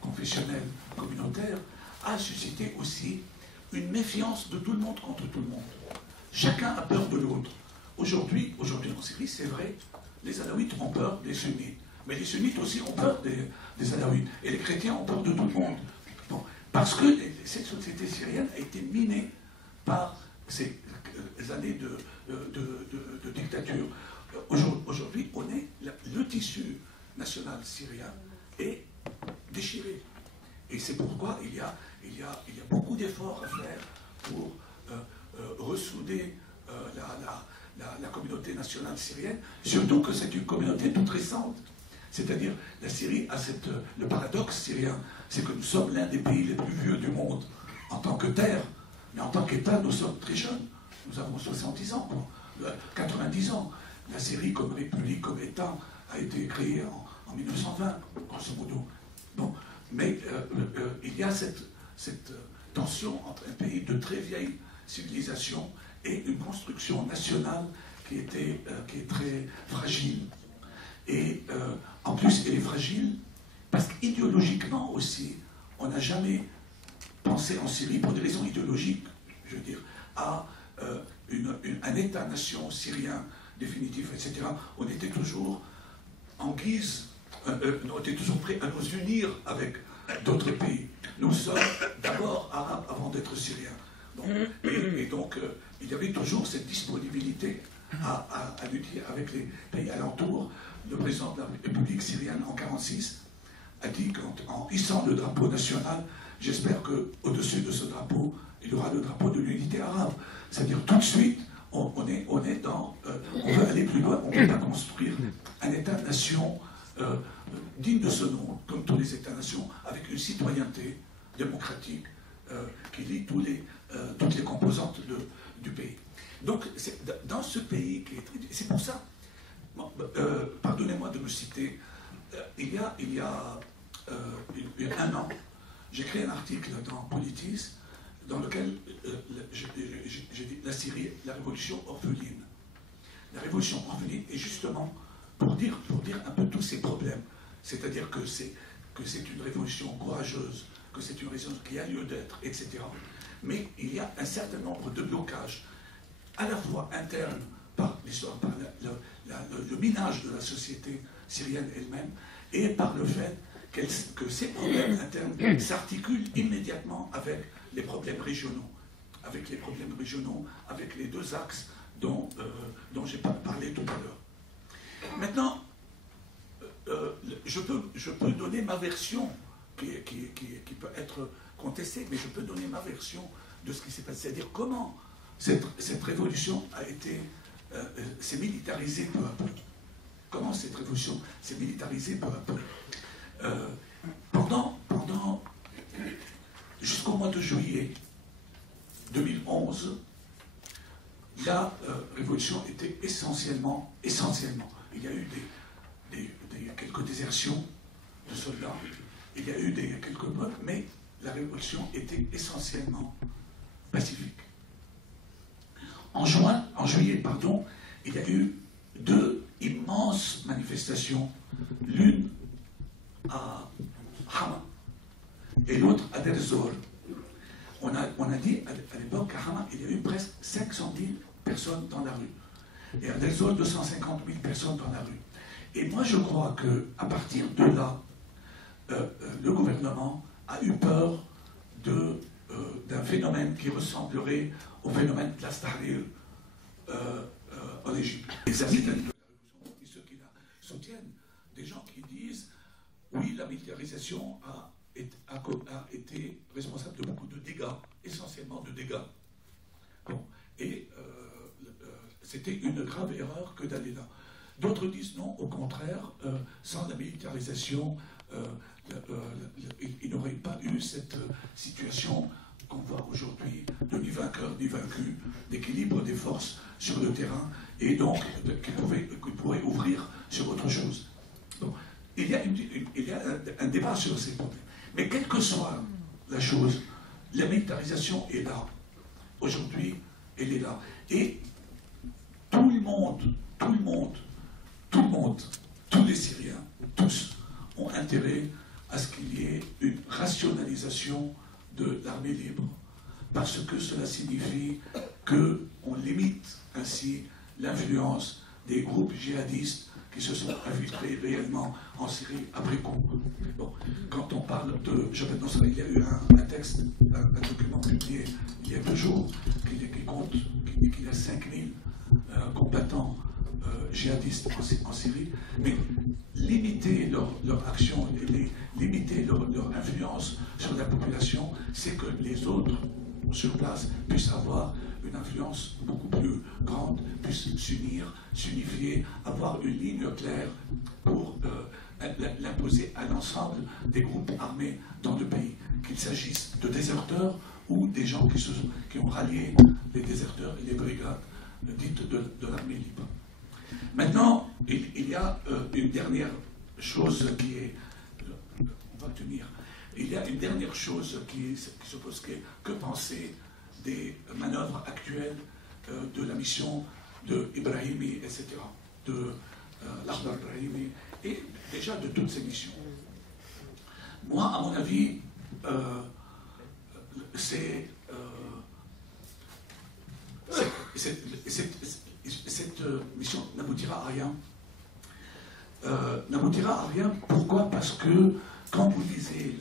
confessionnel, communautaire, a suscité aussi une méfiance de tout le monde contre tout le monde. Chacun a peur de l'autre. Aujourd'hui en Syrie, c'est vrai, les alaouites ont peur des sunnites. Mais les sunnites aussi ont peur des alaouites. Et les chrétiens ont peur de tout le monde. Bon, parce que cette société syrienne a été minée par ces années de dictature. Aujourd'hui, le tissu national syrien est déchiré. Et c'est pourquoi il y a beaucoup d'efforts à faire pour ressouder la communauté nationale syrienne, surtout que c'est une communauté toute récente. C'est-à-dire, la Syrie a le paradoxe syrien, c'est que nous sommes l'un des pays les plus vieux du monde en tant que terre, mais en tant qu'État, nous sommes très jeunes. Nous avons 70 ans, 90 ans. La Syrie, comme république, comme État, a été créée en 1920, grosso modo. Bon, Mais il y a cette tension entre un pays de très vieille civilisation et une construction nationale qui est très fragile. Et en plus, elle est fragile parce qu'idéologiquement aussi, on n'a jamais pensé en Syrie, pour des raisons idéologiques, je veux dire, à un État-nation syrien définitif, etc. On était toujours en guise, on était toujours prêts à nous unir avec d'autres pays. Nous sommes d'abord arabes avant d'être syriens. Donc, et donc, il y avait toujours cette disponibilité à l'unir avec les pays alentours. Le président de la République syrienne en 1946 a dit qu'en hissant le drapeau national, j'espère qu'au-dessus de ce drapeau, il y aura le drapeau de l'unité arabe. C'est-à-dire tout de suite, on est dans... on veut aller plus loin, on ne peut pas construire un État-nation digne de ce nom, comme tous les États-nations, avec une citoyenneté démocratique qui lie toutes les composantes du pays. Donc, dans ce pays qui est très... C'est pour ça, bon, pardonnez-moi de me citer, il y a un an, j'ai créé un article dans Politis dans lequel j'ai dit la Syrie, la révolution orpheline. La révolution orpheline est justement pour dire un peu tous ces problèmes. C'est-à-dire que c'est une révolution courageuse, que c'est une révolution qui a lieu d'être, etc. Mais il y a un certain nombre de blocages, à la fois internes par l'histoire, par le minage de la société syrienne elle-même, et par le fait que ces problèmes internes s'articulent immédiatement avec les problèmes régionaux, avec les deux axes dont j'ai parlé tout à l'heure. Maintenant, je peux donner ma version, qui peut être contestée, mais je peux donner ma version de ce qui s'est passé, c'est-à-dire comment cette révolution s'est militarisée peu à peu. Comment cette révolution s'est militarisée peu à peu. Jusqu'au mois de juillet 2011, la révolution était essentiellement, il y a eu quelques désertions de soldats, il y a eu quelques meurtres, mais la révolution était essentiellement pacifique. En juillet, il y a eu deux immenses manifestations, l'une à Hama et l'autre à Deir ez-Zor. On a dit à l'époque qu'à Hama, il y a eu presque 500 000 personnes dans la rue. Et à Deir ez-Zor, 250 000 personnes dans la rue. Et moi, je crois qu'à partir de là, le gouvernement a eu peur d'un phénomène qui ressemblerait au phénomène de la Tahrir en Égypte. Les amis de la révolution, ceux qui la soutiennent, des gens qui disent oui, la militarisation a été responsable de beaucoup de dégâts, essentiellement de dégâts. Bon, et c'était une grave erreur que d'aller là. D'autres disent non, au contraire, sans la militarisation, il n'aurait pas eu cette situation qu'on voit aujourd'hui de ni vainqueur ni vaincu, d'équilibre des forces sur le terrain, et donc qui pourrait ouvrir sur autre chose. Donc, il y a un débat sur ces problèmes. Mais quelle que soit la chose, la militarisation est là. Aujourd'hui, elle est là. Et tout le monde, tous les Syriens, tous, ont intérêt à ce qu'il y ait une rationalisation de l'armée libre. Parce que cela signifie qu'on limite ainsi l'influence des groupes djihadistes qui se sont infiltrés réellement en Syrie après coup. Bon, quand on parle de Jabhat al-Nusra, il y a eu un texte, un document publié il y a 2 jours, qui dit qu'il y a 5000 combattants djihadistes en Syrie, mais limiter leur action, limiter leur influence sur la population, c'est que les autres sur place puissent avoir une influence beaucoup plus grande, puissent s'unifier, avoir une ligne claire pour l'imposer à l'ensemble des groupes armés dans le pays, qu'il s'agisse de déserteurs ou des gens qui ont rallié les déserteurs et les brigades dites de l'armée libre. Maintenant, il y a une dernière chose qui est, on va tenir, il y a une dernière chose qui se pose, que penser des manœuvres actuelles de la mission de Ibrahimi, etc., de l'Akhdar Ibrahimi, et déjà de toutes ces missions. Moi, à mon avis, cette mission n'aboutira à rien. N'aboutira à rien. Pourquoi? Parce que quand vous lisez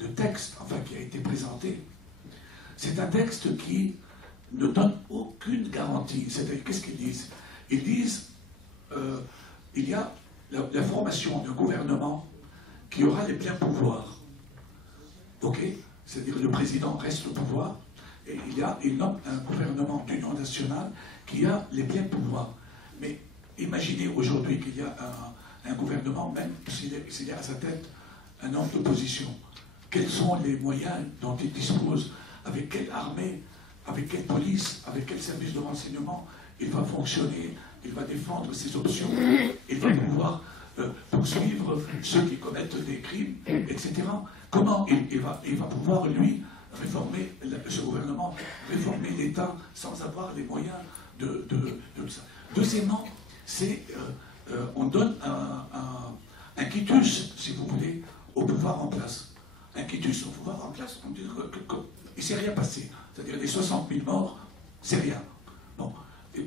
le texte, enfin, qui a été présenté, c'est un texte qui ne donne aucune garantie. C'est-à-dire, qu'est-ce qu'ils disent? Ils disent il y a la formation d'un gouvernement qui aura les pleins pouvoirs. Ok? C'est-à-dire le président reste au pouvoir, et il nomme un gouvernement d'union nationale qui a les pleins pouvoirs. Mais imaginez aujourd'hui qu'il y a un gouvernement, même s'il y a à sa tête un homme d'opposition. Quels sont les moyens dont il dispose? Avec quelle armée, avec quelle police, avec quel service de renseignement il va fonctionner, il va défendre ses options, il va pouvoir poursuivre ceux qui commettent des crimes, etc. Comment il va pouvoir, lui, réformer ce gouvernement, réformer l'État sans avoir les moyens de ça. Deuxièmement, on donne un quitus, si vous voulez, au pouvoir en place. Un quitus au pouvoir en place, on dit qu'il ne s'est rien passé. C'est-à-dire les 60 000 morts, c'est rien. Bon.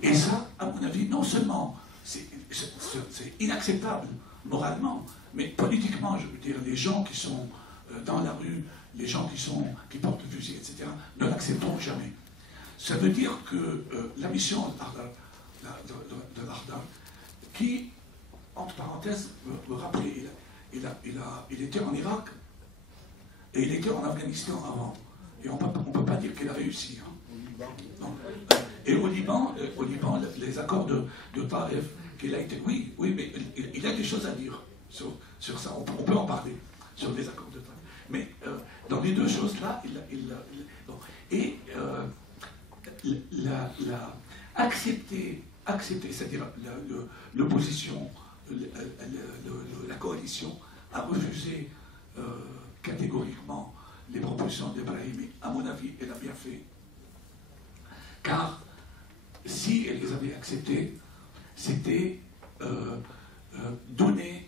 Et ça, à mon avis, non seulement c'est inacceptable moralement, mais politiquement, je veux dire, les gens qui sont dans la rue, les gens qui portent le fusil, etc., ne l'accepteront jamais. Ça veut dire que la mission de l'Akhdar, qui, entre parenthèses, me rappelait, il était en Irak et il était en Afghanistan avant. Et on ne peut pas dire qu'il a réussi. Hein. Non. Et au Liban, les accords de Taïf, qu'il a été... Oui, mais il a des choses à dire sur ça. On peut en parler, sur les accords de Taïf. Mais dans les deux choses-là, bon. Et accepter, c'est-à-dire l'opposition, la coalition, a refusé catégoriquement les propositions d'Ibrahim. À mon avis, elle a bien fait. Car si elle les avait acceptées, c'était donner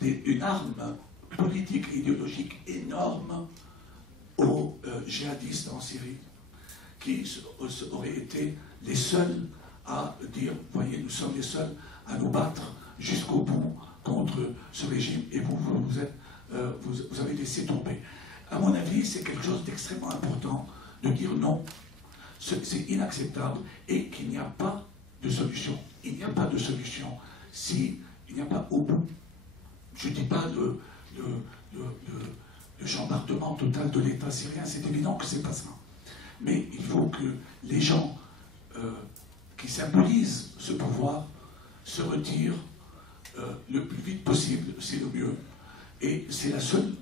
une arme politique et idéologique énorme aux djihadistes en Syrie, qui auraient été les seuls à dire, voyez, nous sommes les seuls à nous battre jusqu'au bout contre ce régime, et vous avez laissé tomber. À mon avis, c'est quelque chose d'extrêmement important de dire non. C'est inacceptable et qu'il n'y a pas de solution. Il n'y a pas de solution s'il n'y a pas au bout, je ne dis pas le chambardement total de l'État syrien, c'est évident que ce n'est pas ça. Mais il faut que les gens qui symbolisent ce pouvoir se retirent le plus vite possible, c'est le mieux. Et c'est la seule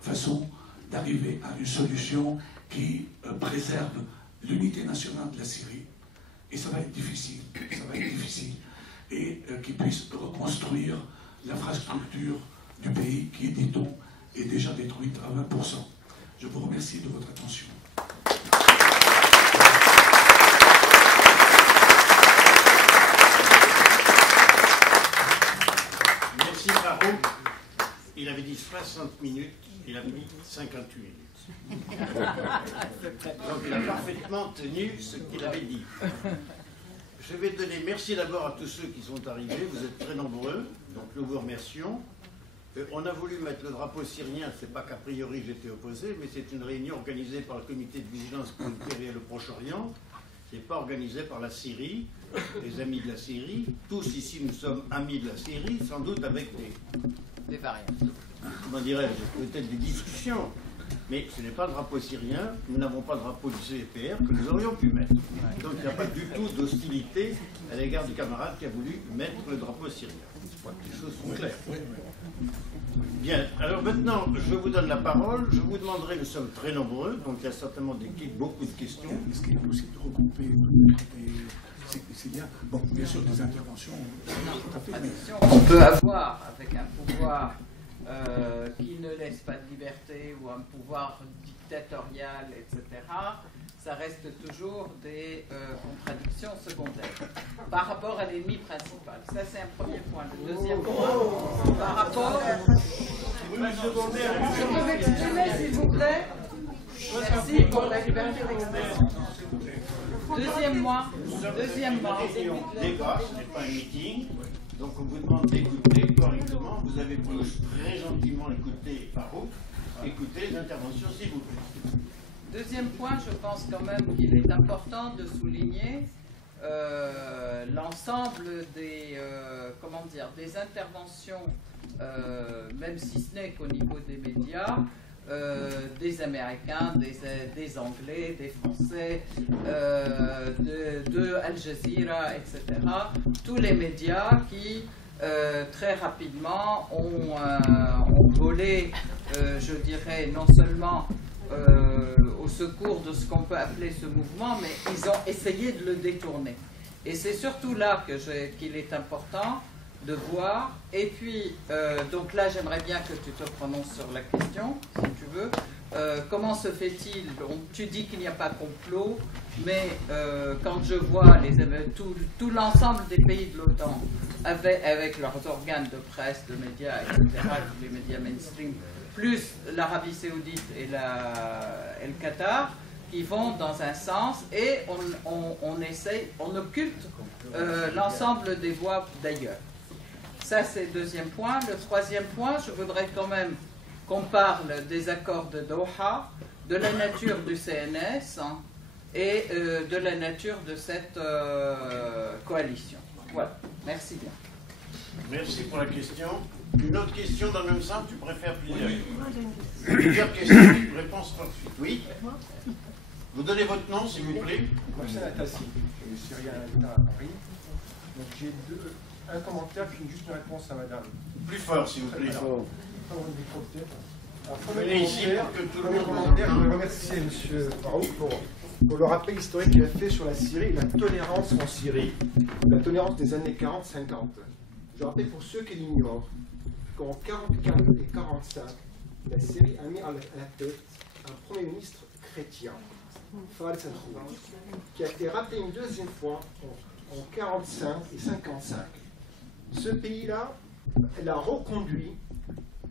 façon d'arriver à une solution qui préserve l'unité nationale de la Syrie. Et ça va être difficile, et qui puisse reconstruire l'infrastructure du pays qui, dit-on, est déjà détruite à 20%. Je vous remercie de votre attention. Merci Farouk. Il avait dit 60 minutes, il a mis 58 minutes. Donc il a parfaitement tenu ce qu'il avait dit. Je vais donner merci d'abord à tous ceux qui sont arrivés, vous êtes très nombreux, donc nous vous remercions. On a voulu mettre le drapeau syrien, c'est pas qu'a priori j'étais opposé, mais c'est une réunion organisée par le comité de vigilance pour le Proche-Orient, c'est pas organisée par la Syrie, les amis de la Syrie. Tous ici nous sommes amis de la Syrie, sans doute avec des variantes. Comment dirais-je, peut-être des discussions. Mais ce n'est pas le drapeau syrien, nous n'avons pas le drapeau du CPR que nous aurions pu mettre. Donc il n'y a pas du tout d'hostilité à l'égard du camarade qui a voulu mettre le drapeau syrien. Je crois que les choses sont claires. Bien, alors maintenant, je vous donne la parole. Je vous demanderai, nous sommes très nombreux, donc il y a certainement beaucoup de questions. Est-ce qu'il est possible de regrouper c'est bien. Bon, bien sûr, des interventions, tout à fait. On peut avoir avec un pouvoir qui ne laisse pas de liberté ou un pouvoir dictatorial, etc., ça reste toujours des contradictions secondaires. Par rapport à l'ennemi principal, ça c'est un premier point. Le deuxième point, par rapport... Je peux m'exprimer s'il vous plaît? Merci pour la liberté d'expression. Deuxièmement, débat, ce n'est pas un meeting, donc on vous demande d'écouter correctement. Vous avez pu très gentiment écouter Farouk, écouter les interventions s'il vous plaît. Deuxième point, je pense quand même qu'il est important de souligner l'ensemble des, des interventions, même si ce n'est qu'au niveau des médias, des Américains, des Anglais, des Français, de Al Jazeera, etc. Tous les médias qui, très rapidement, ont volé, je dirais, non seulement au secours de ce qu'on peut appeler ce mouvement, mais ils ont essayé de le détourner. Et c'est surtout là qu'il est important de voir. Et puis, donc là, j'aimerais bien que tu te prononces sur la question, si tu veux. Comment se fait-il, tu dis qu'il n'y a pas complot, mais quand je vois tout l'ensemble des pays de l'OTAN avec leurs organes de presse, de médias, etc., tous les médias mainstream, plus l'Arabie Saoudite et le Qatar, qui vont dans un sens, et on occulte l'ensemble des voix d'ailleurs. Ça, c'est le deuxième point. Le troisième point, je voudrais quand même qu'on parle des accords de Doha, de la nature du CNS et de la nature de cette coalition. Voilà. Merci bien. Merci pour la question. Une autre question dans le même sens, tu préfères plusieurs? Plusieurs questions, réponse par suite. Oui. Vous donnez votre nom, s'il vous plaît. Marcel Atassi, je suis syrien à Paris. Donc j'ai un commentaire puis juste une réponse à madame. Plus fort, s'il vous plaît. Premier commentaire, je voudrais remercier M. Farouk pour le rappel historique qu'il a fait sur la Syrie et la tolérance en Syrie, la tolérance des années 40-50. Je rappelle pour ceux qui l'ignorent qu'en 44 et 45, la Syrie a mis à la tête un Premier ministre chrétien, Farid Sadkour, qui a été rappelé une deuxième fois en 45 et 55. Ce pays-là, elle a reconduit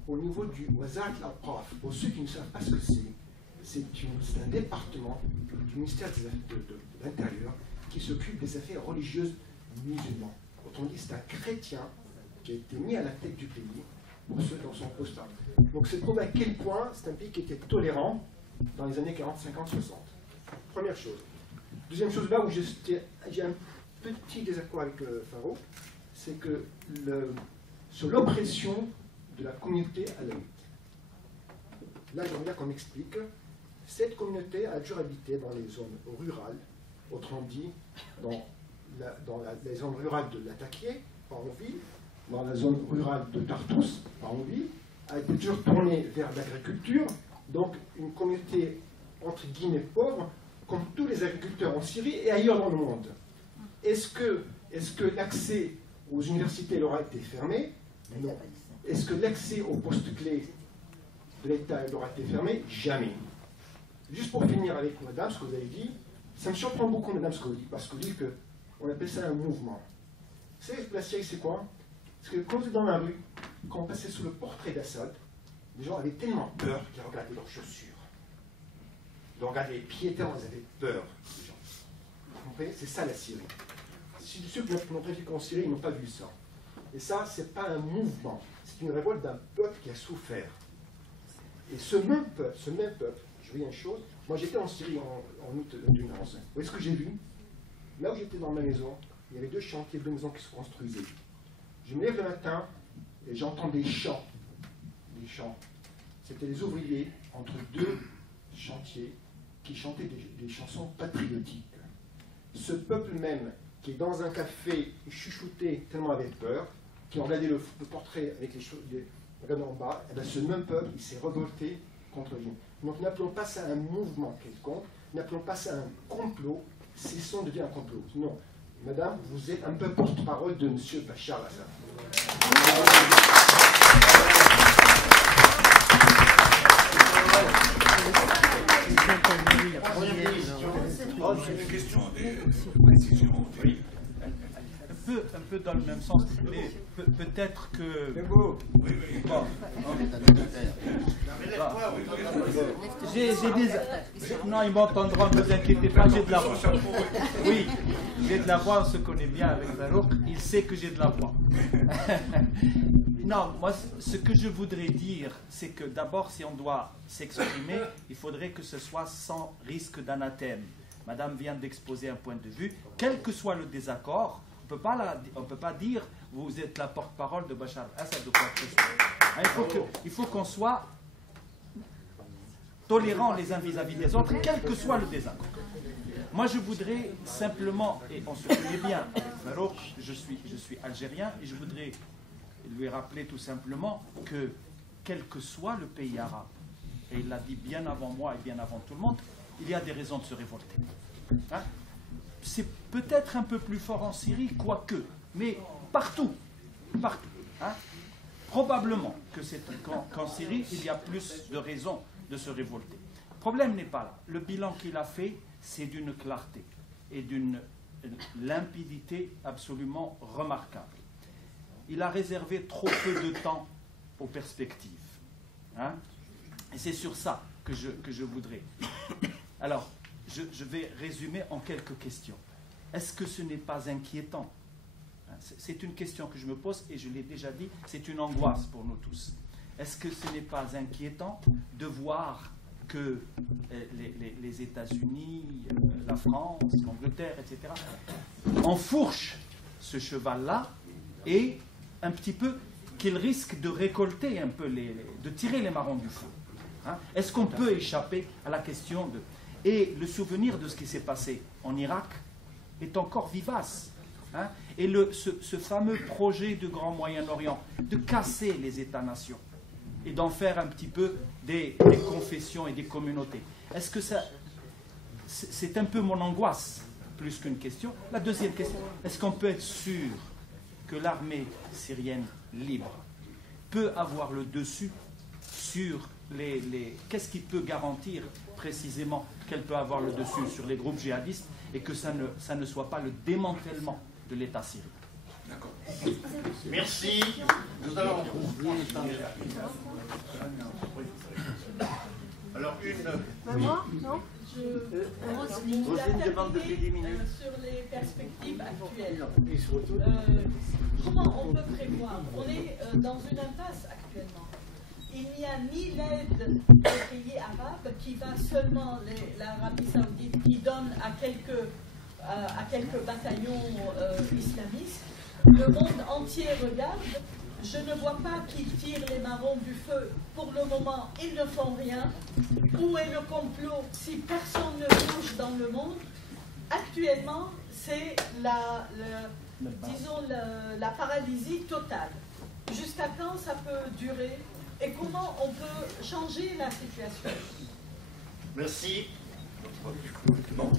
au niveau du Wazat al-Awqaf. Pour ceux qui ne savent pas ce que c'est un département du ministère de l'Intérieur qui s'occupe des affaires religieuses musulmanes. Autrement dit, c'est un chrétien qui a été mis à la tête du pays pour ceux dans son poste. Donc c'est prouvé à quel point c'est un pays qui était tolérant dans les années 40, 50, 60. Première chose. Deuxième chose, là où j'ai un petit désaccord avec Farouk, c'est que sur l'oppression de la communauté alamite. Là, j'aimerais bien qu'on m'explique. Cette communauté a dû habiter dans les zones rurales, autrement dit, dans les zones rurales de Latakia, par Envie, dans la zone rurale de Tartous, par Envie, a dû retourner vers l'agriculture, donc une communauté entre guillemets pauvre, comme tous les agriculteurs en Syrie et ailleurs dans le monde. Est-ce que l'accès aux universités leur a été fermé? Non. Est-ce que l'accès aux postes clés de l'État leur a été fermé? Jamais. Juste pour finir avec madame, ce que vous avez dit, ça me surprend beaucoup, madame, ce que vous dites, parce que vous dites qu'on appelle ça un mouvement. Vous savez, la Syrie, c'est quoi? Parce que quand vous êtes dans la rue, quand on passait sous le portrait d'Assad, les gens avaient tellement peur qu'ils regardaient leurs chaussures. Ils regardaient les pieds tellement ils avaient peur, les gens. Vous comprenez? C'est ça la Syrie. Si ceux qui n'ont pas vécu en Syrie, ils n'ont pas vu ça. Et ça, ce n'est pas un mouvement, c'est une révolte d'un peuple qui a souffert. Et ce même peuple, je veux dire une chose, moi j'étais en Syrie en août 2011. Vous voyez ce que j'ai vu? Là où j'étais dans ma maison, il y avait deux chantiers, deux maisons qui se construisaient. Je me lève le matin et j'entends des chants. Des chants. C'était les ouvriers entre deux chantiers qui chantaient des chansons patriotiques. Ce peuple même, qui est dans un café, chuchoté tellement avait peur, qui regardait le portrait avec les choses en bas, et bien ce même peuple, il s'est révolté contre lui. Donc n'appelons pas ça un mouvement quelconque, n'appelons pas ça un complot, cessons de dire un complot. Non. Madame, vous êtes un peu porte-parole de M. Bachar Assad. C'est une question des précisions. Un peu dans le même sens, mais peut-être que... Non, ils m'entendront, ne vous inquiétez pas, j'ai de la voix. Oui, j'ai de la voix, on se connaît bien avec Farouk, il sait que j'ai de la voix. Non, moi, ce que je voudrais dire, c'est que d'abord, si on doit s'exprimer, il faudrait que ce soit sans risque d'anathème. Madame vient d'exposer un point de vue, quel que soit le désaccord, on ne peut pas dire vous êtes la porte-parole de Bachar Assad ou quoi que ce soit. Il faut qu'on soit tolérants les uns vis-à-vis des autres, quel que soit le désaccord. Moi, je voudrais simplement, et on se connaît bien avec Farouk, je suis algérien, et je voudrais lui rappeler tout simplement que, quel que soit le pays arabe, et il l'a dit bien avant moi et bien avant tout le monde, il y a des raisons de se révolter. Hein? C'est peut-être un peu plus fort en Syrie, quoique, mais partout, hein? Probablement que qu'en Syrie, il y a plus de raisons de se révolter. Le problème n'est pas là. Le bilan qu'il a fait, c'est d'une clarté et d'une limpidité absolument remarquable. Il a réservé trop peu de temps aux perspectives. Hein? Et c'est sur ça que je voudrais. Alors, je vais résumer en quelques questions. Est-ce que ce n'est pas inquiétant? C'est une question que je me pose et je l'ai déjà dit, c'est une angoisse pour nous tous. Est-ce que ce n'est pas inquiétant de voir que les États-Unis, la France, l'Angleterre, etc., enfourchent ce cheval-là et un petit peu qu'il risque de récolter un peu, de tirer les marrons du feu? Hein? Est-ce qu'on peut échapper à la question de... Et le souvenir de ce qui s'est passé en Irak est encore vivace. Hein? Et ce fameux projet de Grand Moyen-Orient, de casser les États-nations et d'en faire un petit peu des confessions et des communautés. Est-ce que ça... C'est un peu mon angoisse, plus qu'une question. La deuxième question, est-ce qu'on peut être sûr que l'armée syrienne libre peut avoir le dessus sur qu'est-ce qui peut garantir précisément qu'elle peut avoir le dessus sur les groupes djihadistes et que ça ne soit pas le démantèlement de l'État syrien? D'accord. Merci. Nous allons... Alors, Moi, non Roselyne demande depuis 10 minutes. Sur les perspectives actuelles. Comment on peut prévoir? On est dans une impasse actuellement. Il n'y a ni l'aide des pays arabes qui va seulement, l'Arabie Saoudite qui donne à quelques bataillons islamistes. Le monde entier regarde. Je ne vois pas qu'ils tirent les marrons du feu. Pour le moment, ils ne font rien. Où est le complot si personne ne bouge dans le monde? Actuellement, c'est la paralysie totale. Jusqu'à quand ça peut durer? Et comment on peut changer la situation? Merci. Bon.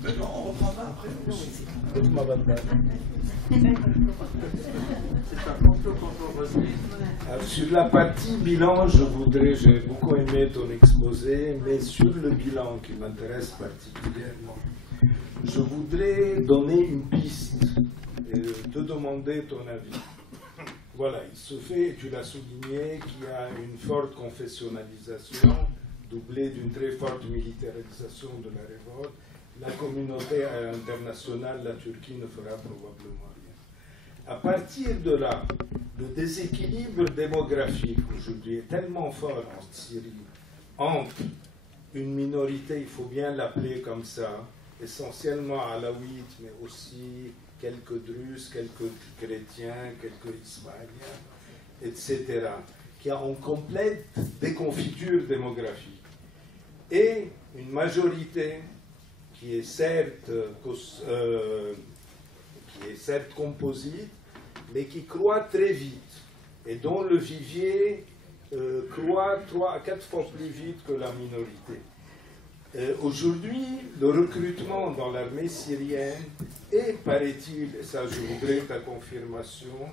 Maintenant, on reprendra après. Sur la partie bilan, j'ai beaucoup aimé ton exposé, mais sur le bilan qui m'intéresse particulièrement, je voudrais donner une piste et te demander ton avis. Voilà, il se fait, tu l'as souligné, qu'il y a une forte confessionnalisation, doublée d'une très forte militarisation de la révolte. La communauté internationale, la Turquie, ne fera probablement rien. À partir de là, le déséquilibre démographique aujourd'hui est tellement fort en Syrie, entre une minorité, il faut bien l'appeler comme ça, essentiellement alaouite, mais aussi quelques druzes, quelques chrétiens, quelques ismaéliens, etc., qui a une complète déconfiture démographique. Et une majorité qui est certes composite, mais qui croît très vite, et dont le vivier croît 3 à 4 fois plus vite que la minorité. Aujourd'hui, le recrutement dans l'armée syrienne est, paraît-il, et ça je voudrais ta confirmation,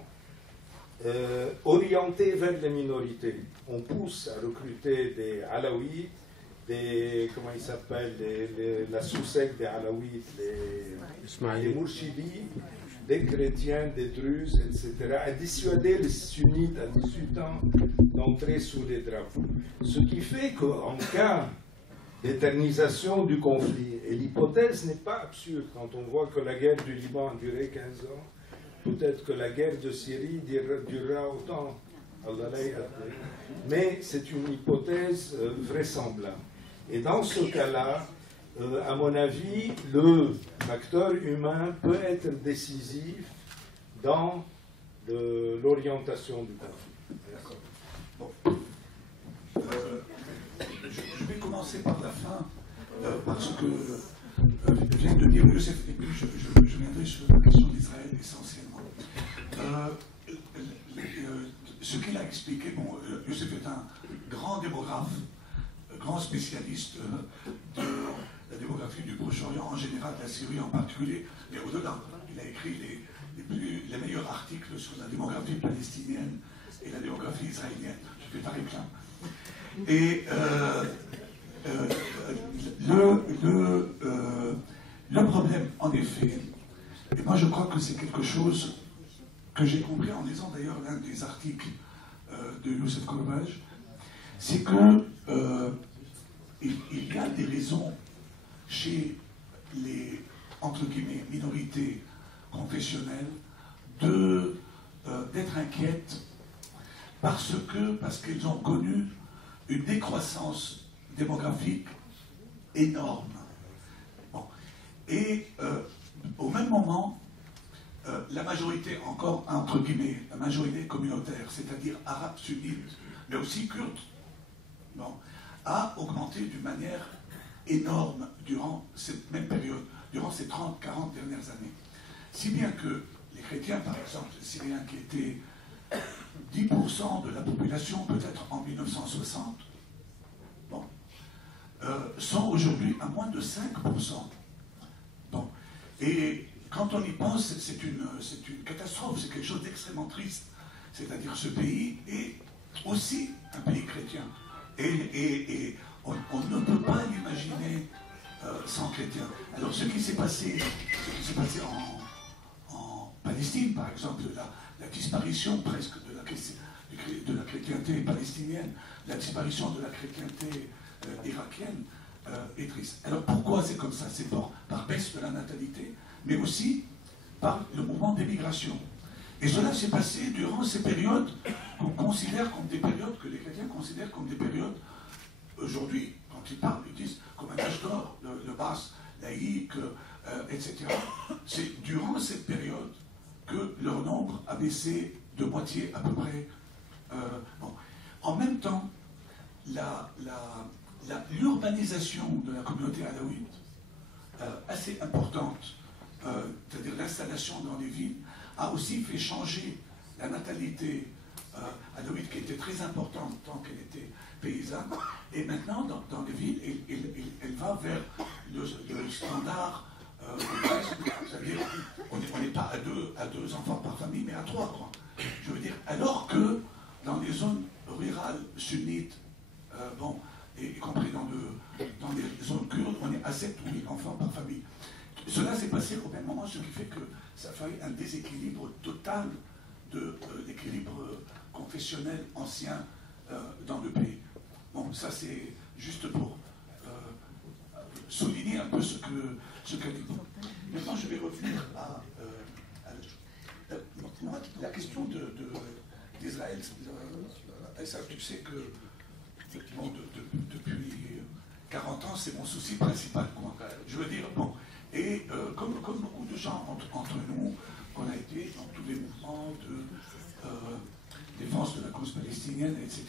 orienté vers les minorités. On pousse à recruter des Alaouites, des, comment ils s'appellent, la sous-secte des Alaouites, les Mourchidis, des chrétiens, des druzes, etc., à dissuader les sunnites à 18 ans d'entrer sous les drapeaux. Ce qui fait qu'en cas d'éternisation du conflit, et l'hypothèse n'est pas absurde quand on voit que la guerre du Liban a duré 15 ans, peut-être que la guerre de Syrie durera autant, mais c'est une hypothèse vraisemblable. Et dans ce cas-là, à mon avis, le facteur humain peut être décisif dans l'orientation du conflit. D'accord. Bon. Je vais commencer par la fin, parce que vient de dire Youssef, et puis je viendrai sur la question d'Israël essentiellement. Ce qu'il a expliqué, bon, Youssef est un grand démographe, grand spécialiste de la démographie du Proche-Orient en général, de la Syrie en particulier, mais au-delà. Il a écrit les meilleurs articles sur la démographie palestinienne et la démographie israélienne. Je fais ta réclame. Et le problème, en effet, et moi je crois que c'est quelque chose que j'ai compris en lisant d'ailleurs l'un des articles de Youssef Korbaj, c'est que il y a des raisons chez les, entre guillemets, minorités confessionnelles d'être inquiètes parce qu'elles ont connu une décroissance démographique énorme. Bon. Et au même moment, la majorité, encore entre guillemets, la majorité communautaire, c'est-à-dire arabe sunnite, mais aussi kurde, bon, a augmenté d'une manière énorme durant cette même période, durant ces 30-40 dernières années. Si bien que les chrétiens, par exemple, les Syriens qui étaient 10% de la population, peut-être en 1960, bon, sont aujourd'hui à moins de 5%. Bon. Et quand on y pense, c'est une catastrophe, c'est quelque chose d'extrêmement triste. C'est-à-dire ce pays est aussi un pays chrétien. Et on ne peut pas l'imaginer sans chrétiens. Alors ce qui s'est passé en Palestine, par exemple, la disparition presque de la chrétienté palestinienne, la disparition de la chrétienté irakienne est triste. Alors pourquoi c'est comme ça? C'est par baisse de la natalité, mais aussi par le mouvement d'émigration. Et cela s'est passé durant ces périodes qu'on considère comme des périodes, que les chrétiens considèrent comme des périodes, aujourd'hui, quand ils parlent, ils disent comme un âge d'or, le basse, laïque, etc. C'est durant cette période que leur nombre a baissé de moitié à peu près. Bon. En même temps, l'urbanisation de la communauté alaouite, assez importante, c'est-à-dire l'installation dans les villes, a aussi fait changer la natalité alaouite, qui était très importante tant qu'elle était paysanne, et maintenant, dans les villes, elle va vers le standard, c'est-à-dire, on n'est pas à deux enfants par famille, mais à 3, quoi. Je veux dire, alors que dans les zones rurales sunnites, bon, y compris dans les zones kurdes, on est à 7 ou 8 enfants par famille. Cela s'est passé au même moment, ce qui fait que ça fait un déséquilibre total de l'équilibre confessionnel ancien dans le pays. Bon, ça c'est juste pour souligner un peu ce qu'a dit. Maintenant, je vais revenir à la question d'Israël. Ça, tu sais que bon, depuis 40 ans, c'est mon souci principal, quoi. Je veux dire, bon, et comme beaucoup de gens entre nous, on a été dans tous les mouvements de défense de la cause palestinienne, etc.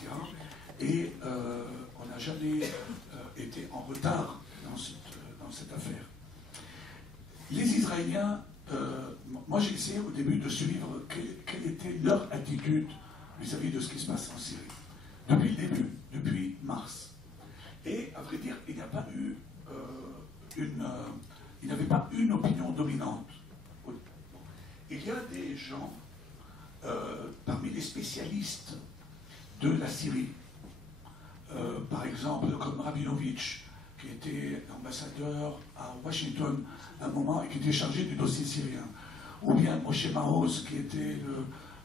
Et on n'a jamais été en retard dans cette affaire. Les Israéliens, moi j'ai essayé au début de suivre quelle était leur attitude vis-à-vis de ce qui se passe en Syrie. Depuis le début, depuis mars. Et à vrai dire, il n'y a pas eu une opinion dominante. Il y a des gens, parmi les spécialistes de la Syrie, par exemple comme Rabinovitch, qui était ambassadeur à Washington à un moment et qui était chargé du dossier syrien, ou bien Moshe Maoz, qui était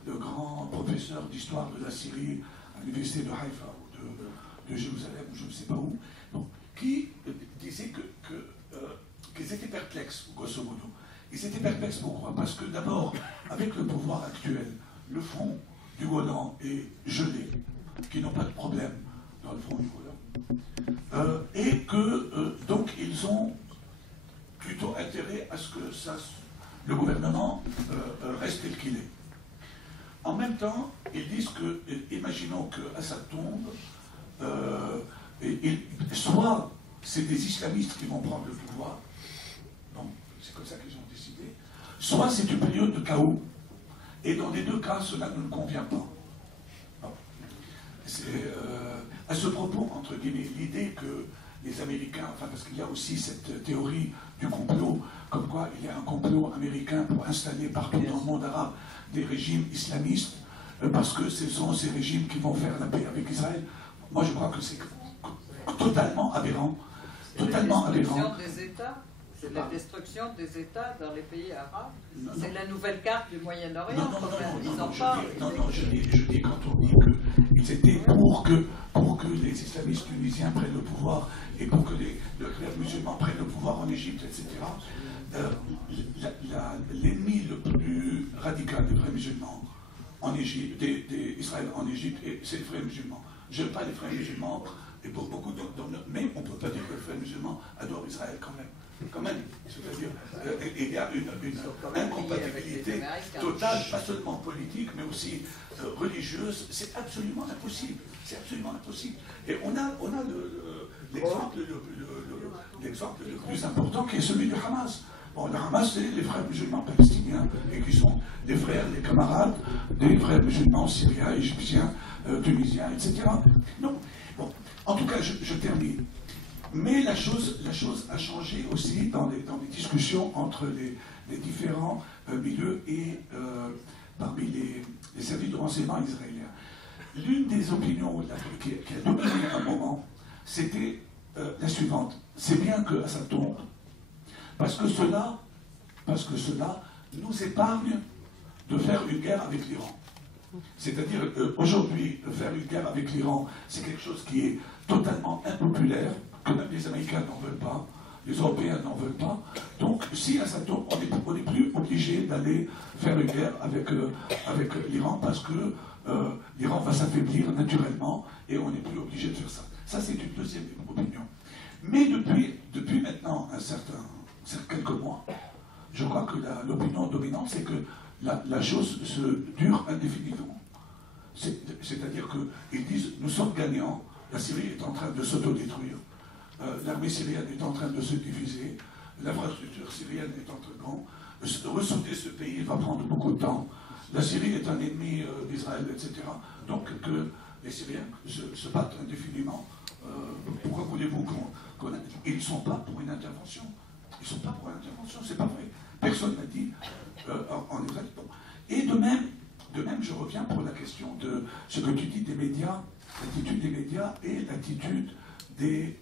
le grand professeur d'histoire de la Syrie à l'université de Haïfa ou de Jérusalem, ou je ne sais pas où, bon, qui disait qu'ils étaient perplexes, grosso modo. Ils étaient perplexes, pourquoi? Parce que d'abord, avec le pouvoir actuel, le front du Golan est gelé, qu'ils n'ont pas de problème dans le front du Golan, et que donc ils ont plutôt intérêt à ce que le gouvernement reste tel qu'il est. En même temps, ils disent que, imaginons que Assad tombe, soit c'est des islamistes qui vont prendre le pouvoir, donc c'est comme ça qu'ils ont décidé, soit c'est une période de chaos, et dans les deux cas, cela ne nous convient pas. Bon. À ce propos, entre guillemets, l'idée que les Américains, enfin parce qu'il y a aussi cette théorie du complot, comme quoi il y a un complot américain pour installer partout dans le monde arabe des régimes islamistes, parce que ce sont ces régimes qui vont faire la paix avec Israël. Moi je crois que c'est totalement aberrant. Totalement aberrant. C'est la destruction des États dans les pays arabes. C'est la nouvelle carte du Moyen-Orient. Non, je dis quand on dit qu'ils étaient pour que les islamistes tunisiens prennent le pouvoir et pour que les frères musulmans prennent le pouvoir en Égypte, etc. L'ennemi le plus radical des frères musulmans en Égypte, d'Israël en Égypte, c'est les frères musulmans. Je n'aime pas les frères musulmans, et pour beaucoup d'autres, mais on ne peut pas dire que les frères musulmans adorent Israël quand même. C'est-à-dire, il y a une incompatibilité totale, pas seulement politique, mais aussi religieuse. C'est absolument impossible. C'est absolument impossible. Et on a l'exemple le plus important qui est celui du Hamas. Bon, le Hamas, c'est les frères musulmans palestiniens, et qui sont les frères, les camarades des frères musulmans syriens, égyptiens, tunisiens, etc. Non. Bon, en tout cas, je termine. Mais la chose a changé aussi dans les discussions entre les différents milieux et parmi les services de renseignement israéliens. L'une des opinions qui a dominé à un moment, c'était la suivante. C'est bien que Assad tombe, parce que cela nous épargne de faire une guerre avec l'Iran. C'est-à-dire aujourd'hui, faire une guerre avec l'Iran, c'est quelque chose qui est totalement impopulaire, que même les Américains n'en veulent pas, les Européens n'en veulent pas. Donc, si Assad tombe, on n'est plus obligé d'aller faire une guerre avec l'Iran, parce que l'Iran va s'affaiblir naturellement, et on n'est plus obligé de faire ça. Ça, c'est une deuxième opinion. Mais depuis maintenant quelques mois, je crois que l'opinion dominante, c'est que la chose se dure indéfiniment. C'est-à-dire qu'ils disent, nous sommes gagnants, la Syrie est en train de s'autodétruire, l'armée syrienne est en train de se diviser, l'infrastructure syrienne est en train de ressouder ce pays va prendre beaucoup de temps, la Syrie est un ennemi d'Israël, etc. Donc que les Syriens se battent indéfiniment. Pourquoi voulez-vous ils ne sont pas pour une intervention? Ils ne sont pas pour une intervention, c'est pas vrai. Personne n'a dit en Israël. Et de même, je reviens pour la question de ce que tu dis des médias, l'attitude des médias et l'attitude des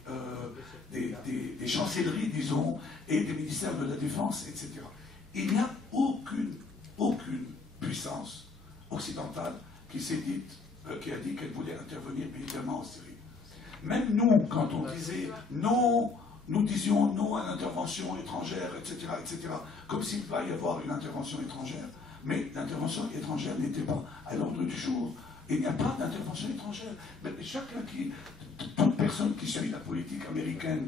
chancelleries, disons, et des ministères de la Défense, etc. Il n'y a aucune puissance occidentale qui a dit qu'elle voulait intervenir militairement en Syrie. Même nous, quand on disait non, nous disions non à l'intervention étrangère, etc., comme s'il va y avoir une intervention étrangère. Mais l'intervention étrangère n'était pas à l'ordre du jour. Il n'y a pas d'intervention étrangère. Mais toute personne qui suit la politique américaine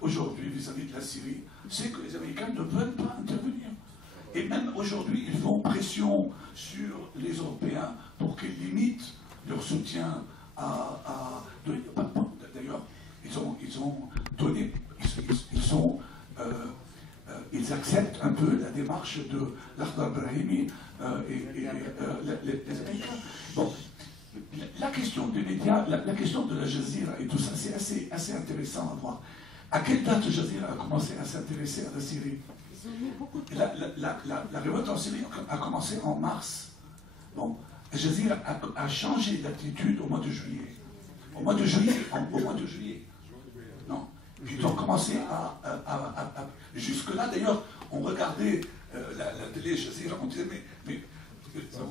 aujourd'hui vis-à-vis de la Syrie, sait que les Américains ne veulent pas intervenir. Et même aujourd'hui, ils font pression sur les Européens pour qu'ils limitent leur soutien d'ailleurs, ils acceptent un peu la démarche de l'Akhdar Brahimi et les Américains. Bon, la question des médias, la question de la Jazeera et tout ça, c'est assez intéressant à voir. À quelle date Al Jazeera a commencé à s'intéresser à la Syrie? La révolte en Syrie a commencé en mars. Bon, Al Jazeera a changé d'attitude au mois de juillet. Au mois de juillet. Non. Puis ils ont commencé jusque-là, d'ailleurs, on regardait la télé Al Jazeera, on disait, mais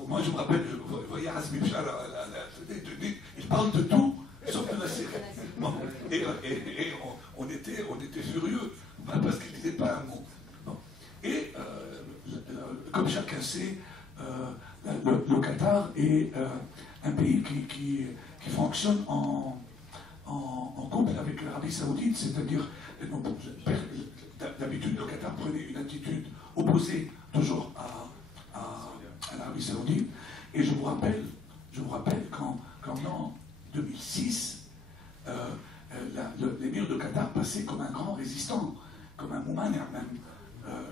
moi je me rappelle, je voyais Hasmi Bchar, il parle de tout, sauf de la Syrie. Bon, et on était furieux, parce qu'il ne disait pas un mot. Bon. Et comme chacun sait, le Qatar est un pays qui fonctionne en couple avec l'Arabie Saoudite, c'est-à-dire, d'habitude, le Qatar prenait une attitude opposée toujours à l'Arabie Saoudite. Et je vous rappelle qu'en l'an 2006, l'émir de Qatar passait comme un grand résistant, comme un Moumaner même.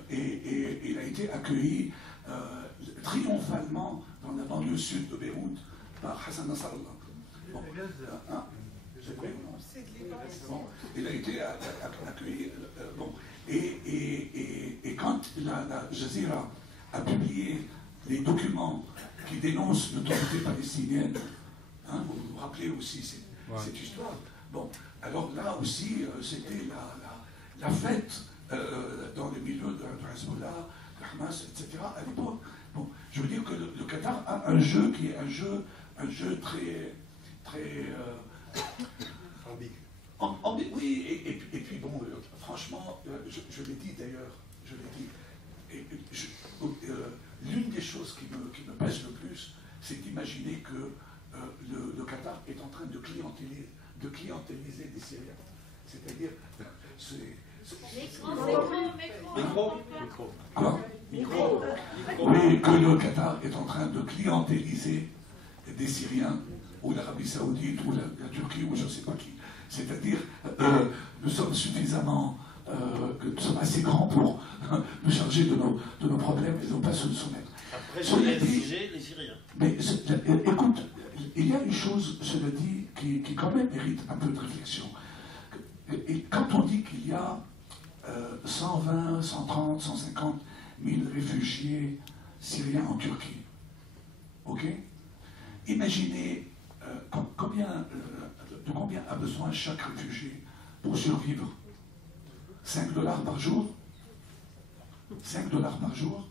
Et il a été accueilli triomphalement dans la banlieue sud de Beyrouth par Hassan Nasrallah. Bon, bon, il a été accueilli. Bon, et quand la Jazeera a publié les documents qui dénoncent l'autorité palestinienne, hein, vous vous rappelez aussi cette histoire. Bon, alors là aussi, c'était la fête dans les milieux de Hezbollah, de Hamas, etc. à l'époque. Bon, je veux dire que le Qatar a un jeu qui est un jeu très oui, et puis bon, franchement, je l'ai dit d'ailleurs, l'une des choses qui me pèse le plus, c'est d'imaginer que le Qatar est en train de clientéliser des Syriens. C'est-à-dire, mais que le Qatar est en train de clientéliser des Syriens, ou l'Arabie Saoudite, ou la Turquie, ou je ne sais pas qui. C'est-à-dire, nous sommes suffisamment, nous sommes assez grands pour nous charger de nos problèmes et non pas se soumettre. Après, sur les Syriens. Mais écoute, il y a une chose, cela dit, qui quand même mérite un peu de réflexion. Et quand on dit qu'il y a 120, 130, 150 000 réfugiés syriens en Turquie, ok? Imaginez de combien a besoin chaque réfugié pour survivre? 5 $ par jour? 5 $ par jour,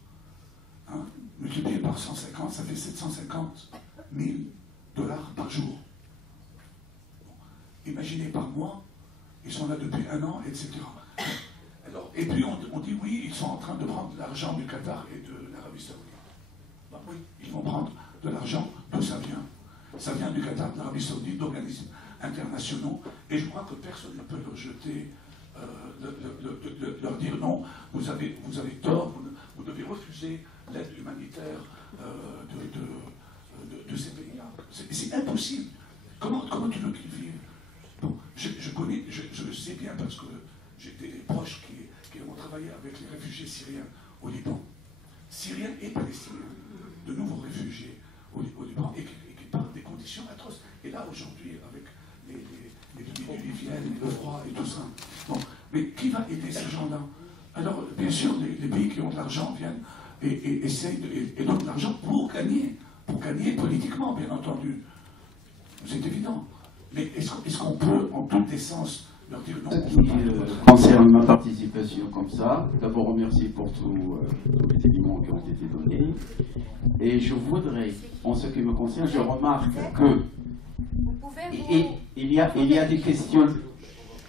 hein, multiplié par 150, ça fait 750 000 $ par jour. Bon. Imaginez par mois, ils sont là depuis 1 an, etc. Alors, et puis on dit oui, ils sont en train de prendre l'argent du Qatar et de l'Arabie Saoudite. Ben oui, ils vont prendre de l'argent, d'où ça vient? Ça vient du Qatar, de l'Arabie Saoudite, d'organismes internationaux, et je crois que personne ne peut leur jeter, leur dire non, vous avez tort, vous devez refuser l'aide humanitaire de ces pays-là. C'est impossible. Comment tu veux qu'ils vivent? Bon, je le sais bien parce que j'ai des proches qui ont travaillé avec les réfugiés syriens au Liban. Syriens et palestiniens, de nouveaux réfugiés au Liban, et qui parlent des conditions atroces. Et là, aujourd'hui, avec les diluviennes, le froid et tout ça. Bon, mais qui va aider ces gens-là? Alors, bien sûr, les pays qui ont de l'argent viennent et essayent et donnent de l'argent pour gagner politiquement, bien entendu. C'est évident. Mais est-ce qu'on peut, en toute décence, leur dire non? Qui concerne ma participation comme ça, d'abord remercier pour tous les éléments qui ont été donnés. Et je voudrais, en ce qui me concerne, je remarque que il y a des questions.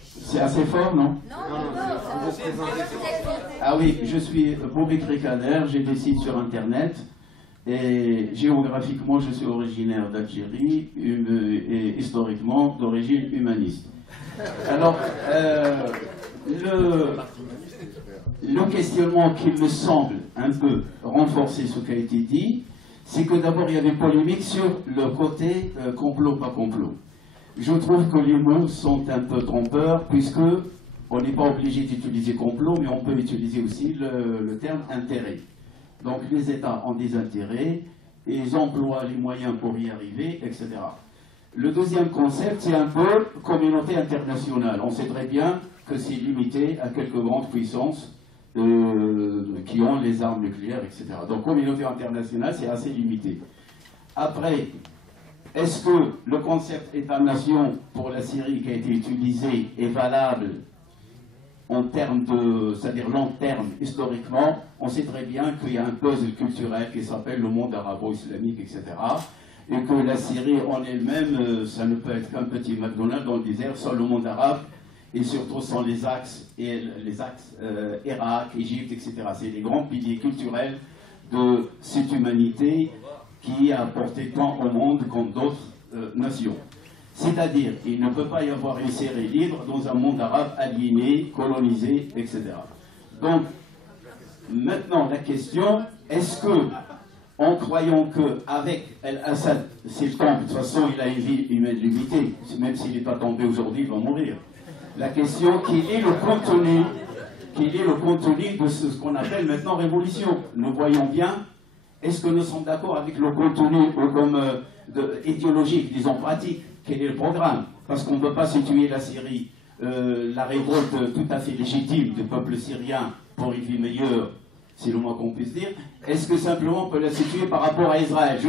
C'est assez fort, non? Ah oui, je suis Boubekri Kader, j'ai des sites sur Internet. Et géographiquement, je suis originaire d'Algérie et historiquement d'origine humaniste. Alors, le questionnement qui me semble un peu renforcer ce qui a été dit, c'est que d'abord il y avait polémique sur le côté complot, pas complot. Je trouve que les mots sont un peu trompeurs, puisque on n'est pas obligé d'utiliser complot, mais on peut utiliser aussi le terme intérêt. Donc les États ont des intérêts, et ils emploient les moyens pour y arriver, etc. Le deuxième concept, c'est un peu communauté internationale. On sait très bien que c'est limité à quelques grandes puissances qui ont les armes nucléaires, etc. Donc, communauté internationale, c'est assez limité. Après, est-ce que le concept État-nation pour la Syrie qui a été utilisé est valable en termes de, c'est-à-dire long terme, historiquement? On sait très bien qu'il y a un puzzle culturel qui s'appelle le monde arabo-islamique, etc. Et que la Syrie en elle-même, ça ne peut être qu'un petit McDonald's dans le désert sans le monde arabe, et surtout sans les axes Irak, Égypte, etc. C'est les grands piliers culturels de cette humanité qui a apporté tant au monde comme d'autres nations. C'est-à-dire, il ne peut pas y avoir une Syrie libre dans un monde arabe aliéné, colonisé, etc. Donc, maintenant, la question, est-ce que, en croyant qu'avec El-Assad, s'il tombe, de toute façon, il a une vie humaine limitée, même s'il n'est pas tombé aujourd'hui, il va mourir. La question, quel est le contenu de ce qu'on appelle maintenant révolution? Nous voyons bien, est-ce que nous sommes d'accord avec le contenu comme idéologique, disons pratique? Quel est le programme? Parce qu'on ne peut pas situer la Syrie, la révolte tout à fait légitime du peuple syrien pour une vie meilleure, c'est le moins qu'on puisse dire. Est-ce que simplement on peut la situer par rapport à Israël? Je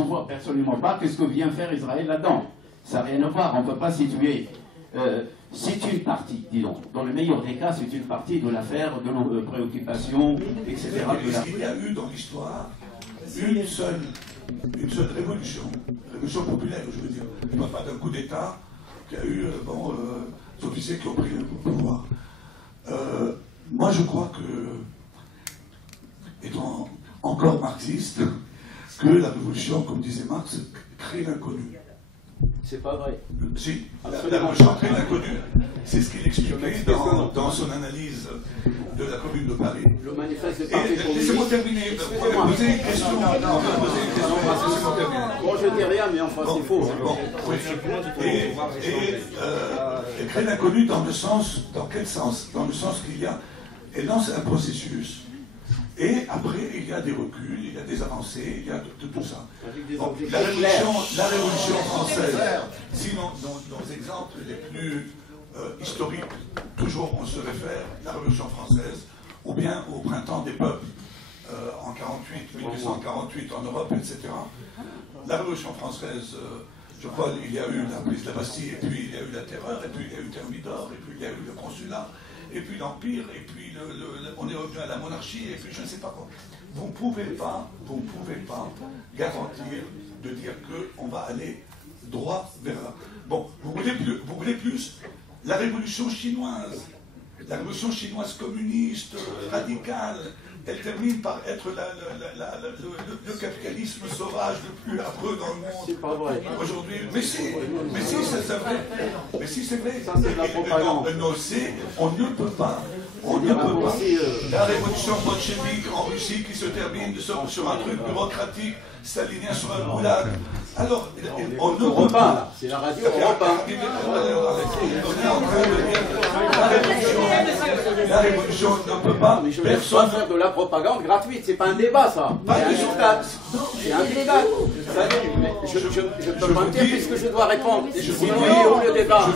vois personnellement pas qu'est-ce que vient faire Israël là-dedans. Ça n'a rien à voir, on ne peut pas situer. C'est une partie, disons. Dans le meilleur des cas, c'est une partie de l'affaire, de nos préoccupations, etc. Il y a eu dans l'histoire une seule révolution populaire, je veux dire. Je ne parle pas d'un coup d'État qui a eu des officiers qui ont pris le pouvoir. Moi, je crois que, étant encore marxiste, que la révolution, comme disait Marx, crée l'inconnu. C'est pas vrai. Si, la révolution crée l'inconnu. C'est ce qu'il expliquait dans son analyse de la Commune de Paris. Le manifeste est parfait pour laissez-moi terminer. Vous pouvez poser une question. Moi, je dis rien, mais enfin, c'est faux. Et crée l'inconnu dans quel sens? Dans le sens qu'il y a, elle lance un processus. Et après, il y a des reculs, il y a des avancées, il y a de tout ça. Bon, la révolution française, sinon, dans les exemples les plus historiques, toujours on se réfère à la Révolution française, ou bien au printemps des peuples, en 1848 en Europe, etc. La Révolution française, je crois, il y a eu la prise de la Bastille, et puis il y a eu la terreur, et puis il y a eu Thermidor, et puis il y a eu le consulat, et puis l'Empire, et puis on est revenu à la monarchie, et puis je ne sais pas quoi. Vous ne pouvez pas garantir de dire qu'on va aller droit vers là. Bon, vous voulez plus la révolution chinoise communiste, radicale, elle termine par être le capitalisme sauvage le plus affreux dans le monde. C'est pas vrai. Aujourd'hui, mais si, c'est vrai. Mais si, c'est vrai. Ça, c'est de la propagande. On ne peut pas. La révolution bolchevique en Russie qui se termine sur un truc bureaucratique, stalinien sur un goulag. Alors, on ne peut pas. C'est la radio Europe 1. La révolution ne peut pas. Mais je ne vais pas faire de la propagande gratuite, c'est pas un débat ça. Pas du diktat. C'est un diktat. Je ne peux pas dire puisque je dois répondre. Sinon, il est où le débat? Je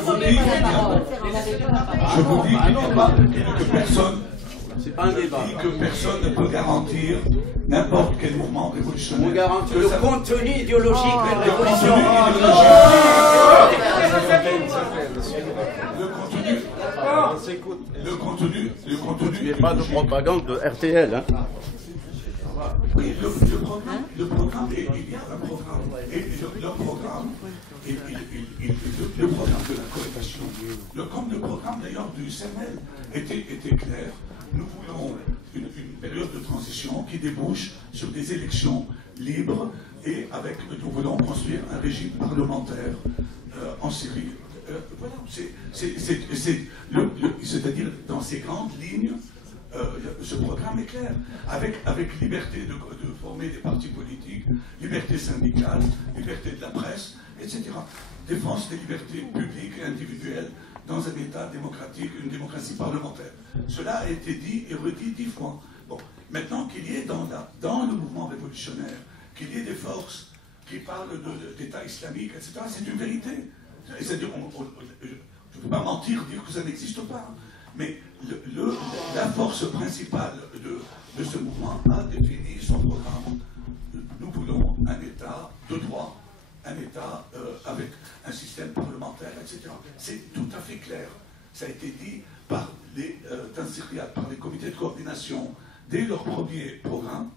vous dis qu'il n'y a pas que personne. C'est pas un débat. Que personne ne peut garantir n'importe quel mouvement révolutionnaire. On garantit le contenu idéologique d'une révolution. Le contenu. Il n'y a pas de propagande de RTL. Hein. Oui, le programme, il y a un programme. Et le programme de la cohabitation, comme le programme d'ailleurs du CNL était clair. Nous voulons une période de transition qui débouche sur des élections libres et nous voulons construire un régime parlementaire en Syrie. Voilà, c'est-à-dire dans ces grandes lignes, ce programme est clair, avec liberté de former des partis politiques, liberté syndicale, liberté de la presse, etc. Défense des libertés publiques et individuelles dans un État démocratique, une démocratie parlementaire. Cela a été dit et redit 10 fois. Bon, maintenant qu'il y ait dans le mouvement révolutionnaire, qu'il y ait des forces qui parlent d'État islamique, etc., c'est une vérité. C'est-à-dire, je ne veux pas mentir, dire que ça n'existe pas, mais la force principale de ce mouvement a défini son programme. Nous voulons un État de droit, un État avec un système parlementaire, etc. C'est tout à fait clair. Ça a été dit par les Tansikhriat, par les comités de coordination, dès leur premier programme,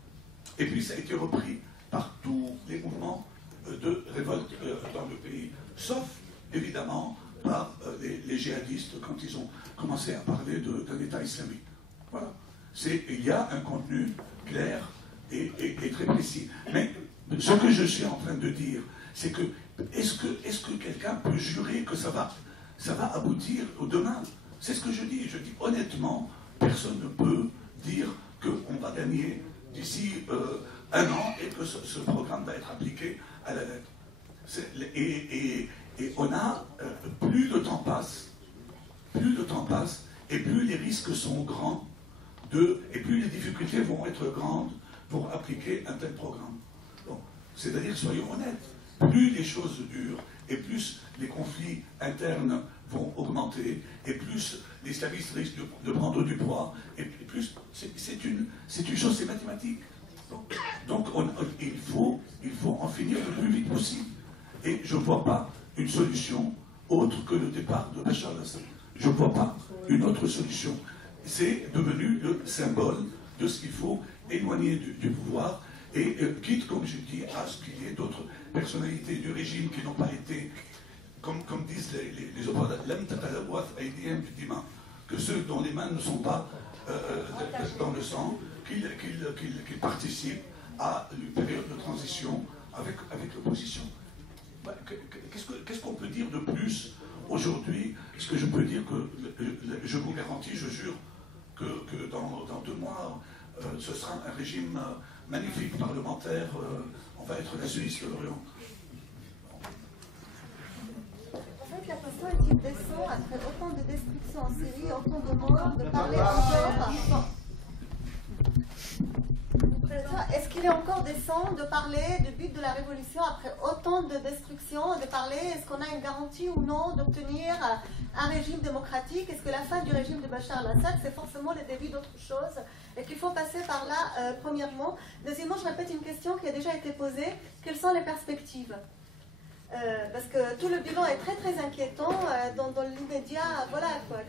et puis ça a été repris par tous les mouvements de révolte dans le pays, sauf évidemment par les djihadistes quand ils ont commencé à parler d'un État islamique. Voilà. Il y a un contenu clair et très précis. Mais ce que je suis en train de dire, c'est que est-ce que quelqu'un peut jurer que ça va aboutir au demain? C'est ce que je dis. Je dis honnêtement, personne ne peut dire qu'on va gagner d'ici un an et que ce programme va être appliqué à la lettre. Et on a, plus le temps passe, et plus les risques sont grands, et plus les difficultés vont être grandes pour appliquer un tel programme. Bon, c'est-à-dire, soyons honnêtes, plus les choses durent, et plus les conflits internes vont augmenter, et plus les islamistes risquent de prendre du poids, et plus c'est une chose, c'est mathématique. Donc il faut en finir le plus vite possible. Et je ne vois pas une solution autre que le départ de Bachar al-Assad. Je ne vois pas une autre solution. C'est devenu le symbole de ce qu'il faut éloigner du pouvoir, et quitte, comme je dis, à ce qu'il y ait d'autres personnalités du régime qui n'ont pas été, comme disent les opposants, que ceux dont les mains ne sont pas dans le sang, qu'ils participent à une période de transition avec l'opposition. Qu'est-ce qu'on peut dire de plus aujourd'hui? Ce que je peux dire, que je vous garantis, je jure, que dans 2 mois, ce sera un régime magnifique, parlementaire. On va être la Suisse de l'Orient. En fait, la question est qu'il descend après autant de destruction en Syrie, autant de morts, de parler encore. Est-ce qu'il est encore décent de parler du but de la révolution après autant de destruction, de parler, est-ce qu'on a une garantie ou non d'obtenir un régime démocratique? Est-ce que la fin du régime de Bachar al-Assad, c'est forcément le début d'autre chose et qu'il faut passer par là, premièrement? Deuxièmement, je répète une question qui a déjà été posée, quelles sont les perspectives? Parce que tout le bilan est très très inquiétant, dans l'immédiat, voilà quoi,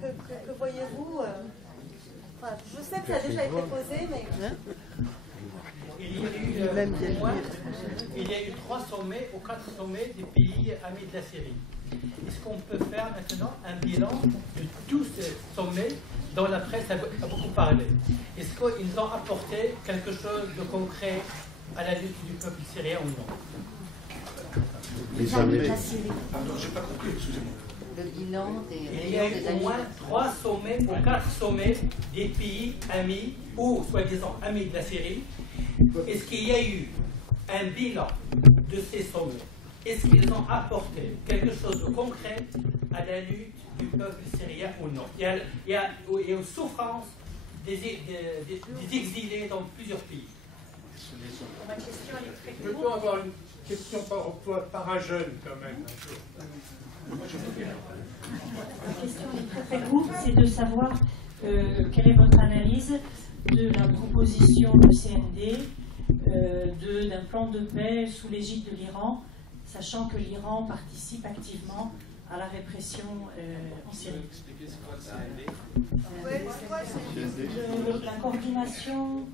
que voyez-vous enfin, je sais que ça a déjà été posé, mais... Il y a eu 3 sommets ou 4 sommets des pays amis de la Syrie. Est-ce qu'on peut faire maintenant un bilan de tous ces sommets dont la presse a beaucoup parlé? Est-ce qu'ils ont apporté quelque chose de concret à la lutte du peuple syrien ou non? Les amis de la Syrie. Pardon, je n'ai pas compris, excusez-moi. Le bilan des Il y a eu au moins 3 sommets ou 4 sommets des pays amis ou soi-disant amis de la Syrie. Est-ce qu'il y a eu un bilan de ces sommets? Est-ce qu'ils ont apporté quelque chose de concret à la lutte du peuple syrien ou non? Il y a une souffrance des exilés dans plusieurs pays. Ma question elle est très Je peux avoir une question par un jeune quand même. La question est très courte, c'est de savoir quelle est votre analyse de la proposition du CND d'un plan de paix sous l'égide de l'Iran, sachant que l'Iran participe activement à la répression en Syrie. La coordination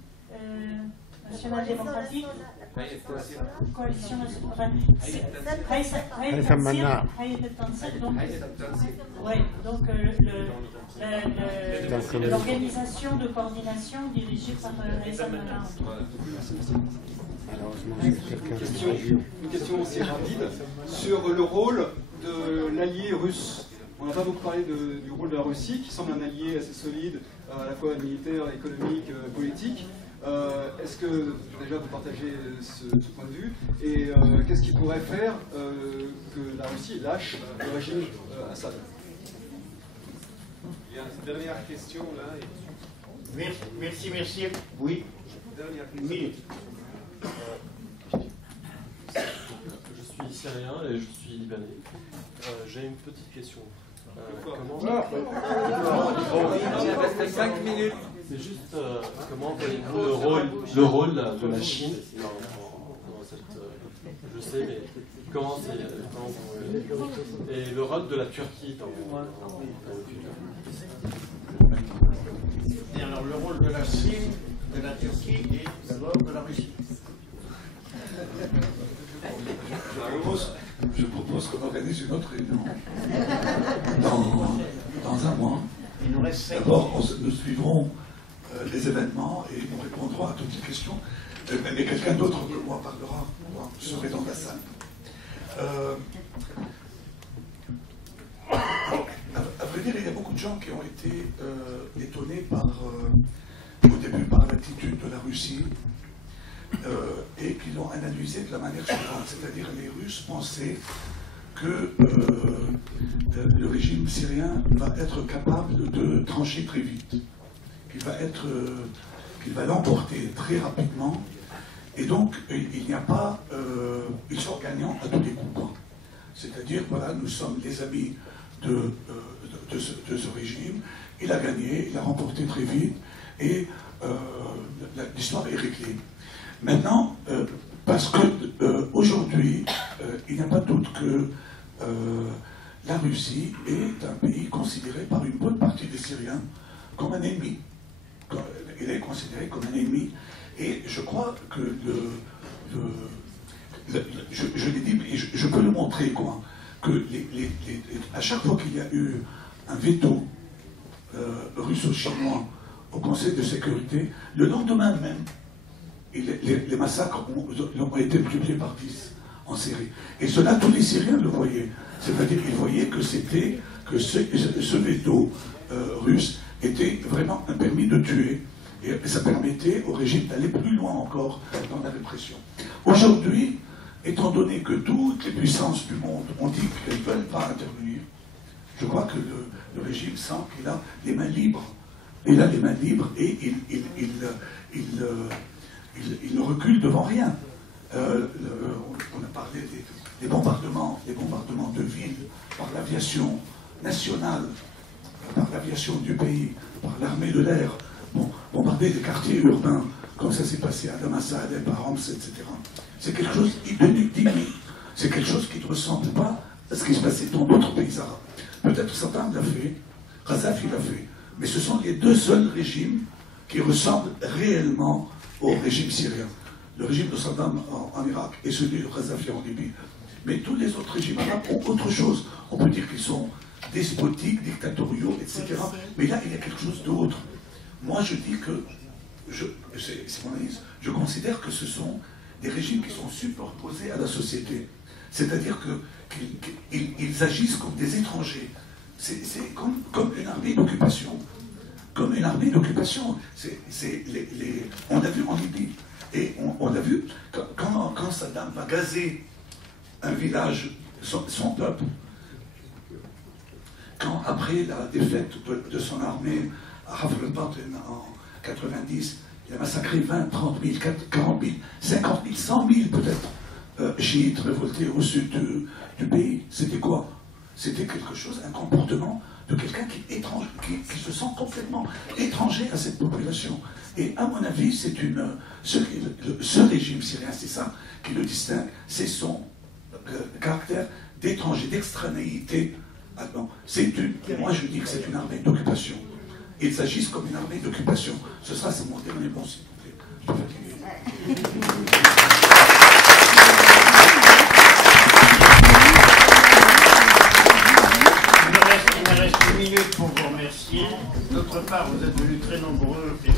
nationale démocratique, coalition nationale, donc l'organisation de coordination dirigée par Haïssam Manna. Une question aussi rapide sur le rôle de l'allié russe. On n'a pas beaucoup parlé du rôle de la Russie, qui semble un allié assez solide, à la fois militaire, économique, politique. Est-ce que déjà vous partagez ce point de vue et qu'est-ce qui pourrait faire que la Russie lâche le régime Assad? Il y a une dernière question là. Merci. Oui. Dernière question. Je suis ici syrien et je suis libanais. J'ai une petite question. Comment... Il reste 5 minutes. C'est juste comment voyez-vous le rôle de la Chine dans cette... je sais, mais comment c'est... et le rôle de la Turquie dans le futur. Et alors le rôle de la Chine, de la Turquie et d'abord de la Russie. Je propose qu'on organise une autre réunion dans un mois. D'abord, nous suivrons les événements et nous répondrons à toutes les questions. Mais quelqu'un d'autre que moi parlera, moi, je serai dans la salle. À vrai dire, il y a beaucoup de gens qui ont été étonnés au début par l'attitude de la Russie et qui l'ont analysé de la manière suivante, c'est-à-dire les Russes pensaient que le régime syrien va être capable de trancher très vite, qu'il va l'emporter très rapidement, et donc il n'y a pas, ils sont gagnants à tous les coups. C'est-à-dire, voilà, nous sommes les amis de ce régime, il a gagné, il a remporté très vite, et l'histoire est réglée. Maintenant, parce que aujourd'hui, il n'y a pas de doute que la Russie est un pays considéré par une bonne partie des Syriens comme un ennemi. Il est considéré comme un ennemi, et je crois que je l'ai dit, et je peux le montrer, quoi, que à chaque fois qu'il y a eu un veto russo-chinois au Conseil de sécurité, le lendemain même, les massacres ont été multipliés par 10 en Syrie. Et cela, tous les Syriens le voyaient. C'est-à-dire qu'ils voyaient que ce veto russe était vraiment un permis de tuer. Et ça permettait au régime d'aller plus loin encore dans la répression. Aujourd'hui, étant donné que toutes les puissances du monde ont dit qu'elles ne veulent pas intervenir, je crois que le régime sent qu'il a les mains libres. Il a les mains libres et il ne recule devant rien. On a parlé des bombardements de villes par l'aviation nationale, par l'aviation du pays, par l'armée de l'air, bombarder des quartiers urbains, comme ça s'est passé à Damassad, à Homs, etc. C'est quelque chose d'inouï. C'est quelque chose qui ne ressemble pas à ce qui se passait dans d'autres pays arabes. Peut-être Saddam l'a fait, Kadhafi l'a fait, mais ce sont les deux seuls régimes qui ressemblent réellement au régime syrien. Le régime de Saddam en Irak et celui de Kadhafi en Libye. Mais tous les autres régimes arabes ont autre chose. On peut dire qu'ils sont despotiques, dictatoriaux, etc. Mais là, il y a quelque chose d'autre. Moi, je dis que, c'est mon analyse, je considère que ce sont des régimes qui sont superposés à la société. C'est-à-dire qu'ils agissent comme des étrangers. C'est comme une armée d'occupation. Comme une armée d'occupation. On l'a vu en Libye. Et on l'a vu quand Saddam va gazer un village, son peuple, quand après la défaite de son armée à Hafr-el-Batin en 90, il a massacré 20, 30 000, 40 000, 50 000, 100 000 peut-être chiites révoltés au sud du pays. C'était quoi? C'était quelque chose, un comportement de quelqu'un qui se sent complètement étranger à cette population. Et à mon avis, c'est ce régime syrien, c'est ça qui le distingue, c'est son caractère d'étranger, d'extranéité. Moi je dis que c'est une armée d'occupation. Ils s'agissent comme une armée d'occupation. Ce sera mon dernier mot, s'il vous plaît. Je suis fatigué. Il me reste une minute pour vous remercier. D'autre part, vous êtes venus très nombreux et